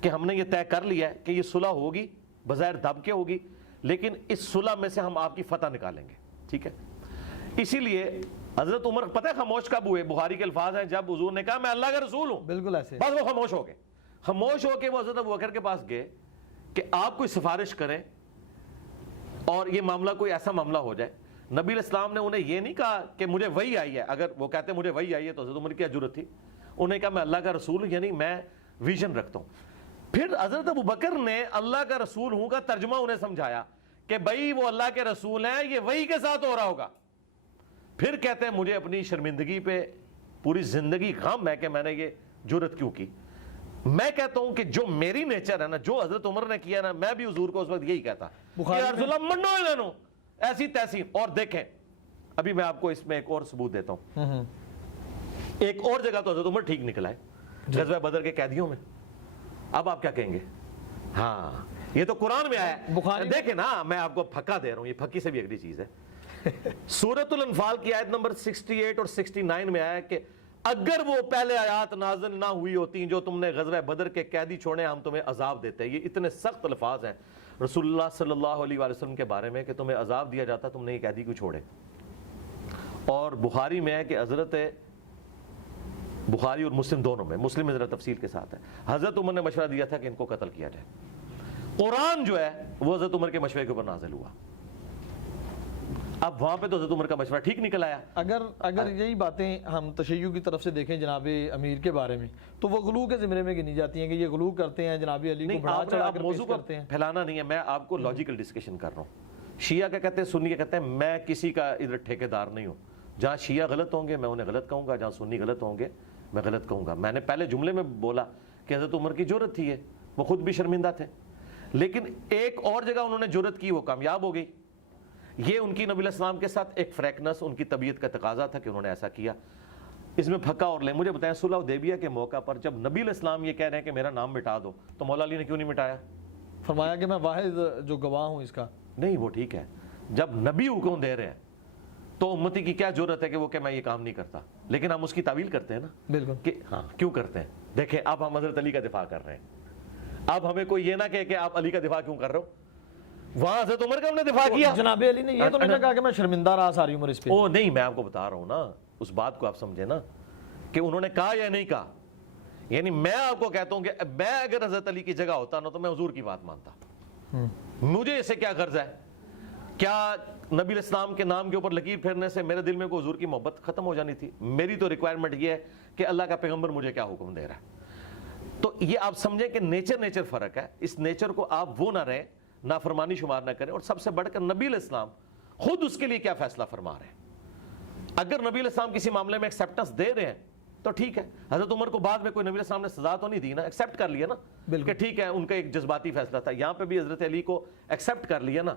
کہ ہم نے یہ طے کر لیا ہے کہ یہ صلح ہوگی، بظاہر دب کے ہوگی، لیکن اس صلح میں سے ہم آپ کی فتح نکالیں گے. ٹھیک ہے. اسی لیے حضرت عمر پتہ ہے خاموش کب ہوئے؟ بخاری کے الفاظ ہیں جب حضور نے کہا میں اللہ کا رسول ہوں, بالکل ایسے بس وہ خاموش ہو گئے. خاموش ہو کے وہ حضرت ابوبکر کے پاس گئے کہ آپ کوئی سفارش کریں اور یہ معاملہ کوئی ایسا معاملہ ہو جائے. نبی علیہ السلام نے انہیں یہ نہیں کہا کہ مجھے وحی آئی ہے, اگر وہ کہتے مجھے وحی آئی ہے تو حضرت عمر کی جرأت تھی, انہیں کہا میں اللہ کا رسول ہوں, یعنی میں ویژن رکھتا ہوں. پھر حضرت ابوبکر نے اللہ کا رسول ہوں کا ترجمہ انہیں سمجھایا کہ بھائی وہ اللہ کے رسول ہیں, یہ وحی کے ساتھ ہو رہا ہوگا. پھر کہتے ہیں مجھے اپنی شرمندگی پہ پوری زندگی غم ہے کہ میں نے یہ جرأت کیوں کی. میں کہتا ہوں کہ جو میری نیچر ہے نا, جو حضرت عمر نے کیا نا, میں بھی حضور کو اس وقت یہی کہتا کہ یا رسول اللہ منو انہوں ایسی تیسی. اور دیکھیں ابھی میں آپ کو اس میں ایک اور ثبوت دیتا ہوں. ایک اور جگہ تو حضرت عمر ٹھیک نکلا ہے, غزوہ بدر کے قیدیوں میں. اب آپ کیا کہیں گے؟ ہاں یہ تو قرآن میں آیا ہے. دیکھیں نا میں آپ کو پھکا دے رہا ہوں, یہ پھکی سے بھی اگلی چیز ہے. سورۃ الانفال کی آیت نمبر 68 اور 69 میں آیا ہے کہ اگر وہ پہلے آیات نازل نہ ہوئی ہوتی جو تم نے غزوہ بدر کے قیدی چھوڑے ہم تمہیں عذاب دیتے. یہ اتنے سخت الفاظ ہیں رسول اللہ صلی اللہ علیہ وآلہ وسلم کے بارے میں کہ تمہیں عذاب دیا جاتا تم نے یہ قیدی کیوں چھوڑے. اور بخاری میں ہے کہ حضرت بخاری اور مسلم دونوں میں, مسلم میں ذرا تفصیل کے ساتھ ہے, حضرت عمر نے مشورہ دیا تھا کہ ان کو قتل کیا جائے. قرآن جو ہے وہ حضرت عمر کے مشورے کے اوپر نازل ہوا. اب وہاں پہ تو حضرت عمر کا مشورہ ٹھیک نکل آیا. اگر یہی باتیں ہم تشیع کی طرف سے دیکھیں جناب امیر کے بارے میں تو وہ غلو کے زمرے میں گنی جاتی ہیں کہ یہ غلو کرتے ہیں, جناب علی کو بڑھا چڑھا کر پیش کرتے ہیں. پھیلانا نہیں ہے, میں آپ کو لاجیکل ڈسکشن کر رہا ہوں. شیعہ کا کہتے ہیں, سنی کا کہتے ہیں, میں کسی کا ادھر ٹھیکیدار نہیں ہوں. جہاں شیعہ غلط ہوں گے میں انہیں غلط کہوں گا, جہاں سنی غلط ہوں گے میں غلط کہوں گا. میں نے پہلے جملے میں بولا کہ حضرت عمر کی جرأت تھی, وہ خود بھی شرمندہ تھے, لیکن ایک اور جگہ انہوں نے جرأت کی, وہ کامیاب ہو گئی. یہ ان کی نبی علیہ السلام کے ساتھ ایک فریکنس, ان کی طبیعت کا تقاضا تھا کہ انہوں نے ایسا کیا. اس میں پھکا اور لیں. مجھے بتائیں صلح حدیبیہ کے موقع پر جب نبی علیہ السلام یہ کہہ رہے ہیں کہ میرا نام مٹا دو, تو مولا علی نے کیوں نہیں مٹایا؟ فرمایا کہ میں واحد جو گواہ ہوں اس کا. نہیں وہ ٹھیک ہے, جب نبی حکم دے رہے ہیں تو امتی کی کیا ضرورت ہے کہ وہ کہ میں یہ کام نہیں کرتا, لیکن ہم اس کی تعویل کرتے ہیں نا. بالکل کہ ہاں کیوں کرتے ہیں. دیکھیں اب ہم حضرت علی کا دفاع کر رہے ہیں, اب ہمیں کوئی یہ نہ کہے کہ آپ علی کا دفاع کیوں کر رہے ہو. وہاں حضرت عمر کا ہم نے دفاع کیا. جناب علی نے یہ تو نہیں کہا کہ میں شرمندہ رہا ساری عمر اس پہ. او نہیں, میں آپ کو بتا رہا ہوں نا, اس بات کو آپ سمجھے نا کہ انہوں نے کہا یا نہیں کہا. یعنی میں آپ کو کہتا ہوں کہ میں اگر حضرت علی کی جگہ ہوتا نا تو میں حضور کی بات مانتا. مجھے اس سے کیا غرض ہے؟ کیا نبی علیہ السلام کے نام کے اوپر لکیر پھیرنے سے میرے دل میں کوئی حضور کی محبت ختم ہو جانی تھی؟ میری تو ریکوائرمنٹ یہ ہے کہ اللہ کا پیغمبر مجھے کیا حکم دے رہا ہے. تو یہ آپ سمجھیں کہ نیچر فرق ہے. اس نیچر کو آپ وہ نہ رہیں, نافرمانی شمار نہ کریں, اور سب سے بڑھ کر نبی علیہ السلام خود اس کے لیے کیا فیصلہ فرما رہے ہیں. اگر نبی علیہ السلام کسی معاملے میں ایکسیپٹنس دے رہے ہیں تو ٹھیک ہے. حضرت عمر کو بعد میں کوئی نبی علیہ السلام نے سزا تو نہیں دی نا, ایکسیپٹ کر لیا نا کہ ٹھیک ہے ان کا ایک جذباتی فیصلہ تھا. یہاں پہ بھی حضرت علی کو ایکسیپٹ کر لیا نا.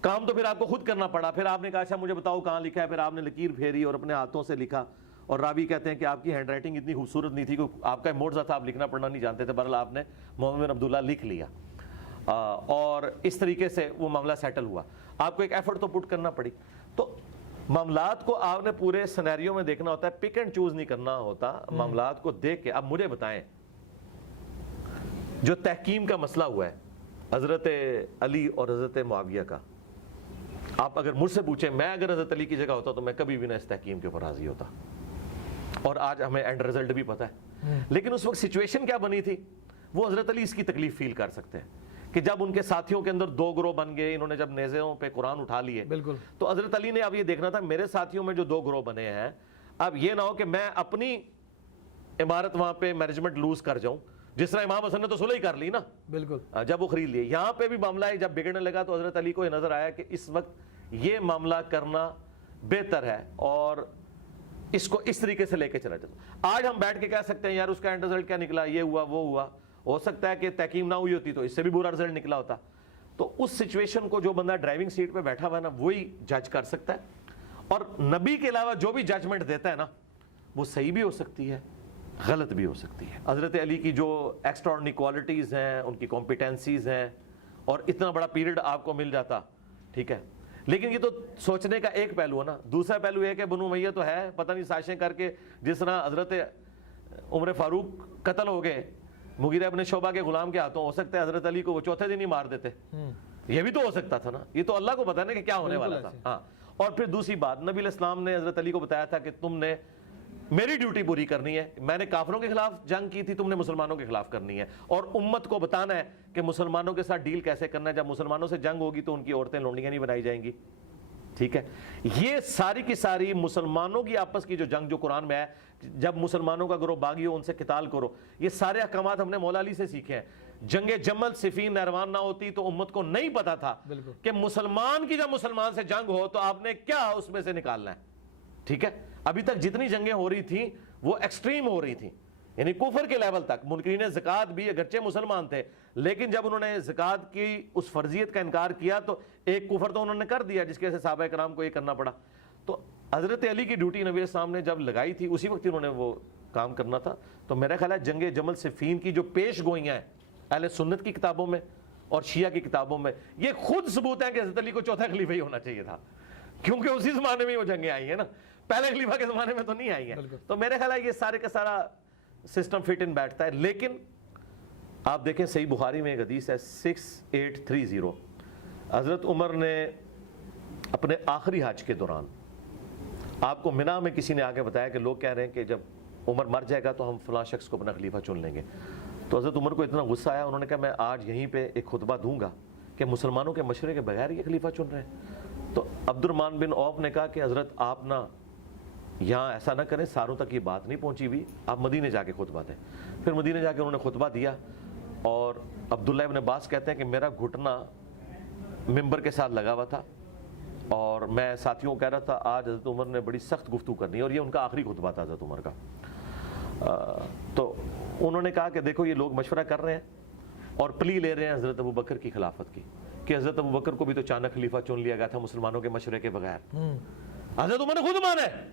کام تو پھر آپ کو خود کرنا پڑا. پھر آپ نے کہا اچھا مجھے بتاؤ کہاں لکھا ہے, پھر آپ نے لکیر پھیری اور اپنے ہاتھوں سے لکھا. اور راوی کہتے ہیں کہ آپ کی ہینڈ رائٹنگ اتنی خوبصورت نہیں تھی کہ آپ کا موڈ تھا, آپ لکھنا پڑھنا نہیں جانتے تھے. بہرحال آپ نے محمد بن عبداللہ لکھ لیا, اور اس طریقے سے وہ معاملہ سیٹل ہوا. آپ کو ایک ایفرٹ تو پٹ کرنا پڑی. تو معاملات کو آپ نے پورے سینیریو میں دیکھنا ہوتا ہے, پک اینڈ چوز نہیں کرنا ہوتا. معاملات کو دیکھ کے اب مجھے بتائیں, جو تحکیم کا مسئلہ ہوا ہے حضرت علی اور حضرت معاویہ کا, آپ اگر مجھ سے پوچھیں میں اگر حضرت علی کی جگہ ہوتا تو میں کبھی بھی نہ اس تحکیم کے اوپر راضی ہوتا. اور آج ہمیں اینڈ رزلٹ بھی پتہ ہے. لیکن اس وقت سچویشن کیا بنی تھی, وہ حضرت علی اس کی تکلیف فیل کر سکتے ہیں کہ جب ان کے ساتھیوں کے اندر دو گروہ بن گئے, انہوں نے جب نیزوں پہ قرآن اٹھا لیے, بالکل, تو حضرت علی نے اب یہ دیکھنا تھا میرے ساتھیوں میں جو دو گروہ بنے ہیں, اب یہ نہ ہو کہ میں اپنی عمارت وہاں پہ مینجمنٹ لوز کر جاؤں, جس طرح امام حسن نے تو صلح ہی کر لی نا بالکل جب وہ خرید لیے. یہاں پہ بھی معاملہ ہے, جب بگڑنے لگا تو حضرت علی کو یہ نظر آیا کہ اس وقت یہ معاملہ کرنا بہتر ہے اور اس کو اس طریقے سے لے کے چلا جاتا. آج ہم بیٹھ کے کہہ سکتے ہیں یار اس کا اینڈ رزلٹ کیا نکلا, یہ ہوا وہ ہوا. ہو سکتا ہے کہ تحکیم نہ ہوئی ہوتی تو اس سے بھی برا رزلٹ نکلا ہوتا. تو اس سچویشن کو جو بندہ ڈرائیونگ سیٹ پہ بیٹھا ہوا ہے نا وہی جج کر سکتا ہے. اور نبی کے علاوہ جو بھی ججمنٹ دیتا ہے نا وہ صحیح بھی ہو سکتی ہے, غلط بھی ہو سکتی ہے. حضرت علی کی جو ایکسٹراڈنری کوالٹیز ہیں, ان کی کمپیٹنسیز ہیں, اور اتنا بڑا پیریڈ آپ کو مل جاتا, ٹھیک ہے. لیکن یہ تو سوچنے کا ایک پہلو ہے نا. دوسرا پہلو یہ کہ بنو امیہ تو ہے, پتہ نہیں سازشیں کر کے جس طرح حضرت عمر فاروق قتل ہو گئے مغیرہ ابن شعبہ کے غلام کے ہاتھوں, ہو سکتا ہے حضرت علی کو وہ چوتھے دن ہی مار دیتے. یہ بھی تو ہو سکتا تھا نا. یہ تو اللہ کو پتہ ہے نا کہ کیا ہونے والا تھا. ہاں, اور پھر دوسری بات، نبی علیہ السلام نے حضرت علی کو بتایا تھا کہ تم نے میری ڈیوٹی پوری کرنی ہے، میں نے کافروں کے خلاف جنگ کی تھی، تم نے مسلمانوں کے خلاف کرنی ہے، اور امت کو بتانا ہے کہ مسلمانوں کے ساتھ ڈیل کیسے کرنا ہے، جب مسلمانوں سے جنگ ہوگی تو ان کی عورتیں لونڈیاں نہیں بنائی جائیں گی. ٹھیک ہے، یہ ساری کی ساری مسلمانوں کی آپس کی جو جنگ جو قرآن میں ہے، جب مسلمانوں کا گروہ باغی ہو ان سے قتال کرو، یہ سارے احکامات ہم نے مولا علی سے سیکھے ہیں. جنگ جمل صفین نہروان نہ ہوتی تو امت کو نہیں پتا تھا کہ مسلمان کی جب مسلمان سے جنگ ہو تو آپ نے کیا اس میں سے نکالنا ہے. ٹھیک ہے، ابھی تک جتنی جنگیں ہو رہی تھیں وہ ایکسٹریم ہو رہی تھیں، یعنی کفر کے لیول تک. منکرین زکوٰۃ بھی اگرچہ مسلمان تھے لیکن جب انہوں نے زکوٰۃ کی اس فرضیت کا انکار کیا تو ایک کفر تو انہوں نے کر دیا جس کی وجہ سے صحابہ کرام کو یہ کرنا پڑا. تو حضرت علی کی ڈیوٹی نبی علیہ السلام نے جب لگائی تھی اسی وقت انہوں نے وہ کام کرنا تھا. تو میرا خیال ہے جنگ جمل صفین کی جو پیش گوئیاں ہیں اہل سنت کی کتابوں میں اور شیعہ کی کتابوں میں، یہ خود ثبوت ہے کہ حضرت علی کو چوتھا خلیفہ ہی ہونا چاہیے تھا، کیونکہ اسی زمانے میں وہ جنگیں آئی ہیں نا، پہلے خلیفہ کے زمانے میں تو نہیں آئی ہیں. تو میرے خیال ہے یہ سارے کا سارا سسٹم فٹ ان بیٹھتا ہے. لیکن آپ دیکھیں صحیح بخاری میں ایک حدیث ہے 6830، حضرت عمر نے اپنے آخری حج کے دوران، آپ کو منا میں کسی نے آ کے بتایا کہ لوگ کہہ رہے ہیں کہ جب عمر مر جائے گا تو ہم فلاں شخص کو اپنا خلیفہ چن لیں گے. تو حضرت عمر کو اتنا غصہ آیا، انہوں نے کہا میں آج یہیں پہ ایک خطبہ دوں گا کہ مسلمانوں کے مشورے کے بغیر یہ خلیفہ چن رہے ہیں. تو عبد الرحمن بن عوف نے کہا کہ حضرت آپ نہ یہاں ایسا نہ کریں، ساروں تک یہ بات نہیں پہنچی ہوئی، آپ مدینے جا کے خطبہ دیں. پھر مدینے جا کے انہوں نے خطبہ دیا، اور عبداللہ ابن عباس کہتے ہیں کہ میرا گھٹنا ممبر کے ساتھ لگا ہوا تھا اور میں ساتھیوں کو کہہ رہا تھا آج حضرت عمر نے بڑی سخت گفتگو کرنی ہے، اور یہ ان کا آخری خطبہ تھا حضرت عمر کا. تو انہوں نے کہا کہ دیکھو یہ لوگ مشورہ کر رہے ہیں اور پلی لے رہے ہیں حضرت ابو بکر کی خلافت کی، کہ حضرت ابو بکر کو بھی تو اچانک خلیفہ چن لیا گیا تھا مسلمانوں کے مشورے کے بغیر. حضرت عمر نے خود مانا ہے.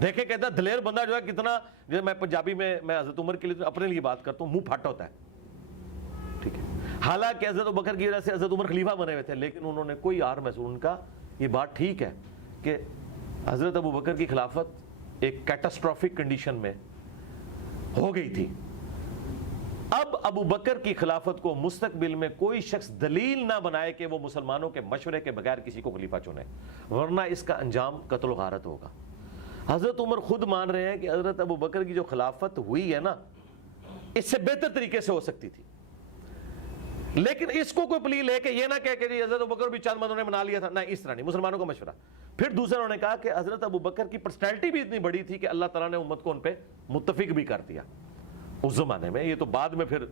دیکھیں کہتا ہے دلیر بندہ جو ہے کتنا، جو میں پنجابی میں حضرت عمر کے لیے اپنے لیے بات کرتا ہوں، منہ پھٹ ہوتا ہے. ٹھیک ہے، حالانکہ حضرت ابو بکر کی وجہ سے حضرت عمر خلیفہ بنے ہوئے تھے، لیکن انہوں نے کوئی آر محسوس، ان کا یہ بات ٹھیک ہے کہ حضرت ابو بکر کی خلافت ایک کیٹاسٹرافک کنڈیشن میں ہو گئی تھی. اب ابو بکر کی خلافت کو مستقبل میں کوئی شخص دلیل نہ بنائے کہ وہ مسلمانوں کے مشورے کے بغیر کسی کو خلیفہ چنے، ورنہ اس کا انجام قتل و غارت ہوگا. حضرت عمر خود مان رہے ہیں کہ حضرت ابو بکر کی جو خلافت ہوئی ہے نا، اس سے بہتر طریقے سے ہو سکتی تھی، لیکن اس کو کوئی پلی لے کے یہ نہ کہہ کہ جی حضرت ابو بکر بھی چند بندوں نے بنا لیا تھا، نہ اس طرح نہیں، مسلمانوں کا مشورہ. پھر دوسرا انہوں نے کہا کہ حضرت ابو بکر کی پرسنالٹی بھی اتنی بڑی تھی کہ اللہ تعالیٰ نے امت کو ان پہ متفق بھی کر دیا اس زمانے میں. یہ تو بعد میں پھر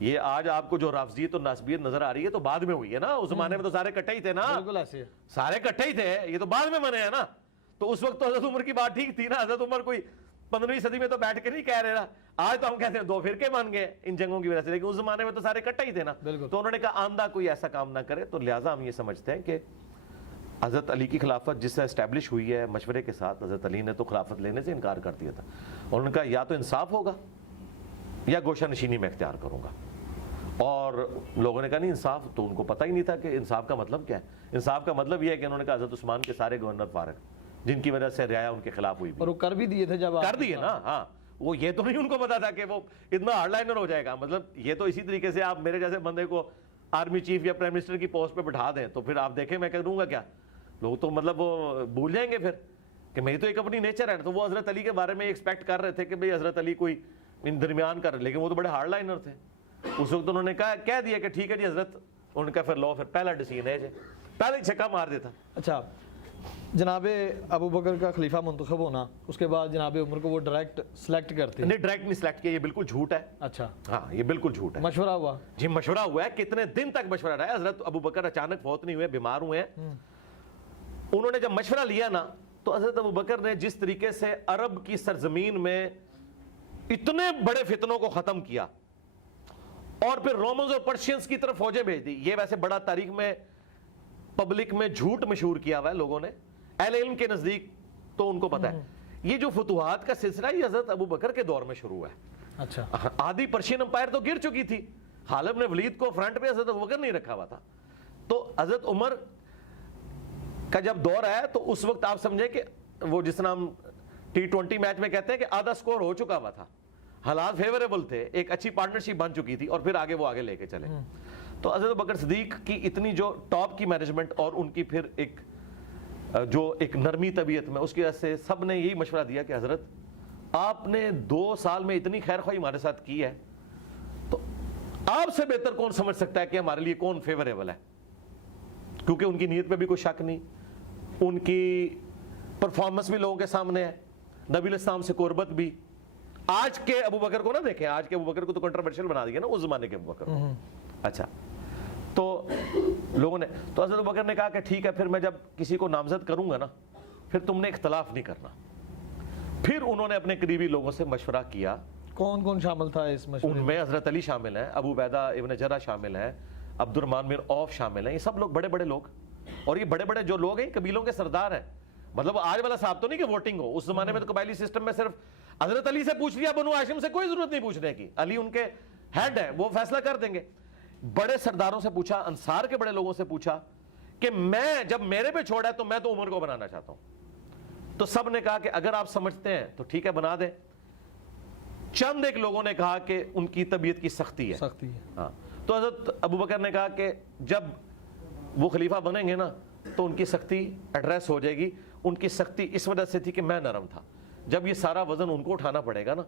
یہ آج آپ کو جو رافضیت اور ناسبیت نظر آ رہی ہے تو بعد میں ہوئی ہے نا، اس زمانے میں تو سارے کٹھے ہی تھے نا، بالکل ایسے سارے کٹھے ہی تھے، یہ تو بعد میں بنے ہیں نا. تو اس وقت تو حضرت عمر کی بات ٹھیک تھی نا، حضرت عمر کوئی 15ویں صدی میں تو بیٹھ کے نہیں کہہ رہے نا. آج تو ہم کہتے ہیں دو فرقے بن گئے ان جنگوں کی وجہ سے، لیکن اس زمانے میں تو سارے کٹھے ہی تھے نا. تو انہوں نے کہا آندہ کوئی ایسا کام نہ کرے. تو لہٰذا ہم یہ سمجھتے ہیں کہ حضرت علی کی خلافت جس سے اسٹیبلش ہوئی ہے مشورے کے ساتھ، حضرت علی نے تو خلافت لینے سے انکار کر دیا تھا. اور انہوں نے کہا یا تو انصاف ہوگا یا گوشہ نشینی میں اختیار کروں گا. اور لوگوں نے کہا نہیں انصاف، تو ان کو پتہ ہی نہیں تھا کہ انصاف کا مطلب کیا ہے. انصاف کا مطلب یہ ہے کہ انہوں نے کہا حضرت عثمان کے سارے گورنر فارغ جن کی وجہ سے رعایا ان کے خلاف ہوئی، اور وہ کر بھی دیے تھے جب کر دیے نا. ہاں وہ یہ تو نہیں ان کو پتا تھا کہ وہ اتنا ہارڈ لائنر ہو جائے گا. مطلب یہ تو اسی طریقے سے آپ میرے جیسے بندے کو آرمی چیف یا پرائم منسٹر کی پوسٹ پہ بٹھا دیں تو پھر آپ دیکھیں میں کروں گا کیا. لوگ تو مطلب وہ بھول جائیں گے پھر کہ میری تو ایک اپنی نیچر ہے. تو وہ حضرت علی کے بارے میں ایکسپیکٹ کر رہے تھے کہ بھئی حضرت علی کوئی ان درمیان کر رہے، لیکن وہ تو بڑے ہارڈ لائنر تھے. اس وقت انہوں نے کہہ دیا کہ ٹھیک ہے جی حضرت، ان کا پھر لو پھر پہلا ڈیسیژن ہے جی، پہلے ہی چھکا مار دیتا. اچھا، جناب ابو بکر کا خلیفہ منتخب ہونا، اس کے بعد جناب عمر کو وہ ڈائریکٹ سلیکٹ کرتے ہیں؟ نہیں، ڈائریکٹ نہیں سلیکٹ کیا، یہ بالکل جھوٹ ہے. اچھا ہاں یہ بالکل جھوٹ ہے. مشورہ ہوا جی، مشورہ ہوا ہے. کتنے دن تک مشورہ رہا ہے. حضرت ابو بکر اچانک فوت نہیں ہوئے، بیمار ہوئے ہیں. انہوں نے جب مشورہ لیا نا تو حضرت ابو بکر نے جس طریقے سے عرب کی سرزمین میں اتنے بڑے فتنوں کو ختم کیا اور پھر رومنز اور پرشینز کی طرف فوجیں بھیج دی. یہ ویسے بڑا تاریخ میں پبلک میں جھوٹ مشہور کیا ہوا ہے لوگوں نے، اہل علم کے نزدیک تو ان کو پتا ہے. یہ جو فتوحات کا سلسلہ یہ حضرت ابو بکر کے دور میں شروع ہوا ہے. اچھا، آدھی پرشین امپائر تو گر چکی تھی، خالد نے ولید کو فرنٹ پہ، حضرت ابو بکر نہیں رکھا ہوا تھا. تو حضرت عمر کا جب دور آیا تو اس وقت آپ سمجھے کہ وہ جس طرح ہم T20 میچ میں کہتے ہیں کہ آدھا سکور ہو چکا ہوا تھا، حالات فیوریبل تھے، ایک اچھی پارٹنرشپ بن چکی تھی اور پھر آگے وہ آگے لے کے چلے. تو حضرت بکر صدیق کی اتنی جو ٹاپ کی مینجمنٹ اور ان کی پھر ایک جو ایک نرمی طبیعت میں، اس کی وجہ سے سب نے یہی مشورہ دیا کہ حضرت آپ نے 2 سال میں اتنی خیر خواہی ہمارے ساتھ کی ہے، تو آپ سے بہتر کون سمجھ سکتا ہے کہ ہمارے لیے کون فیوریبل ہے؟ کیونکہ ان کی نیت پہ بھی کوئی شک نہیں، ان کی پرفارمنس بھی لوگوں کے سامنے ہے، نبی علیہ السلام سے قربت بھی۔ آج کے ابو بکر کو نہ دیکھیں، آج کے ابو بکر کو تو کنٹروورشل بنا دیا نا اس زمانے کے ابو بکر کو۔ اچھا، تو لوگوں نے، تو حضرت ابو بکر نے کہا کہ ٹھیک ہے، پھر میں جب کسی کو نامزد کروں گا نا، پھر تم نے اختلاف نہیں کرنا۔ پھر انہوں نے اپنے قریبی لوگوں سے مشورہ کیا۔ کون کون شامل تھا اس مشورے ان میں حضرت علی شامل ہیں، ابو عبیدہ ابن جرح شامل ہیں، عبد الرحمن بن عوف شامل ہیں، یہ سب لوگ بڑے بڑے لوگ، اور یہ بڑے بڑے جو لوگ ہیں قبیلوں کے سردار ہیں۔ مطلب آج والا صاحب تو نہیں کہ ووٹنگ ہو، اس زمانے میں تو قبائلی سسٹم میں صرف حضرت علی سے پوچھ لیا، بنو ہاشم سے کوئی ضرورت نہیں پوچھنے کی، علی ان کے ہیڈ ہیں، وہ فیصلہ کر دیں گے۔ بڑے سرداروں سے پوچھا، انصار کے بڑے لوگوں سے پوچھا کہ میں جب میرے پہ چھوڑا ہے تو میں تو عمر کو بنانا چاہتا ہوں۔ تو سب نے کہا کہ اگر آپ سمجھتے ہیں تو ٹھیک ہے بنا دیں۔ چند ایک لوگوں نے کہا کہ ان کی طبیعت کی سختی ہے، ہاں، تو حضرت ابو بکر نے کہا کہ جب وہ خلیفہ بنیں گے نا تو ان کی سختی ایڈریس ہو جائے گی۔ ان کی سختی اس وجہ سے تھی کہ میں نرم تھا، جب یہ سارا وزن ان کو اٹھانا پڑے گا نا،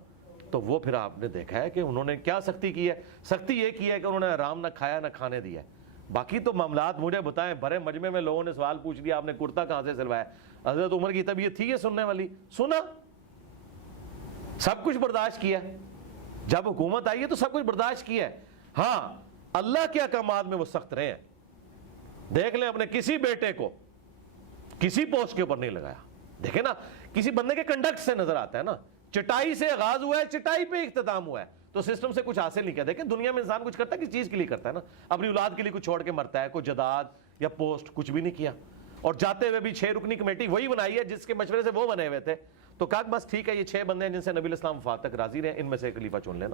تو وہ پھر آپ نے دیکھا ہے کہ انہوں نے کیا سختی کی ہے۔ سختی یہ کی ہے کہ انہوں نے آرام نہ کھایا نہ کھانے دیا ہے۔ باقی تو معاملات مجھے بتائیں، بھرے مجمع میں لوگوں نے سوال پوچھ لیا آپ نے کرتا کہاں سے سلوایا، حضرت عمر کی طبیعت تھی یہ سننے والی، سنا، سب کچھ برداشت کیا۔ جب حکومت آئی ہے تو سب کچھ برداشت کیا ہے۔ ہاں، اللہ کے احکامات میں وہ سخت رہے ہیں۔ دیکھ لیں اپنے کسی بیٹے کو کسی پوسٹ کے اوپر نہیں لگایا۔ دیکھیں نا، کسی بندے کے کنڈکٹ سے نظر آتا ہے نا، چٹائی سے آغاز ہوا ہے، چٹائی پہ اختتام ہوا ہے، تو سسٹم سے کچھ حاصل نہیں کیا۔ دیکھیں دنیا میں انسان کچھ کرتا ہے، کس چیز کے لیے کرتا ہے نا، اپنی اولاد کے لیے کچھ چھوڑ کے مرتا ہے، کوئی جداد یا پوسٹ کچھ بھی نہیں کیا۔ اور جاتے ہوئے بھی 6 رکنی کمیٹی وہی بنائی ہے جس کے مشورے سے وہ بنے ہوئے تھے۔ تو کہا بس ٹھیک ہے، یہ 6 بندے ہیں جن سے نبی علیہ السلام وفات تک راضی رہے، ان میں سے ایک خلیفہ چن لینا۔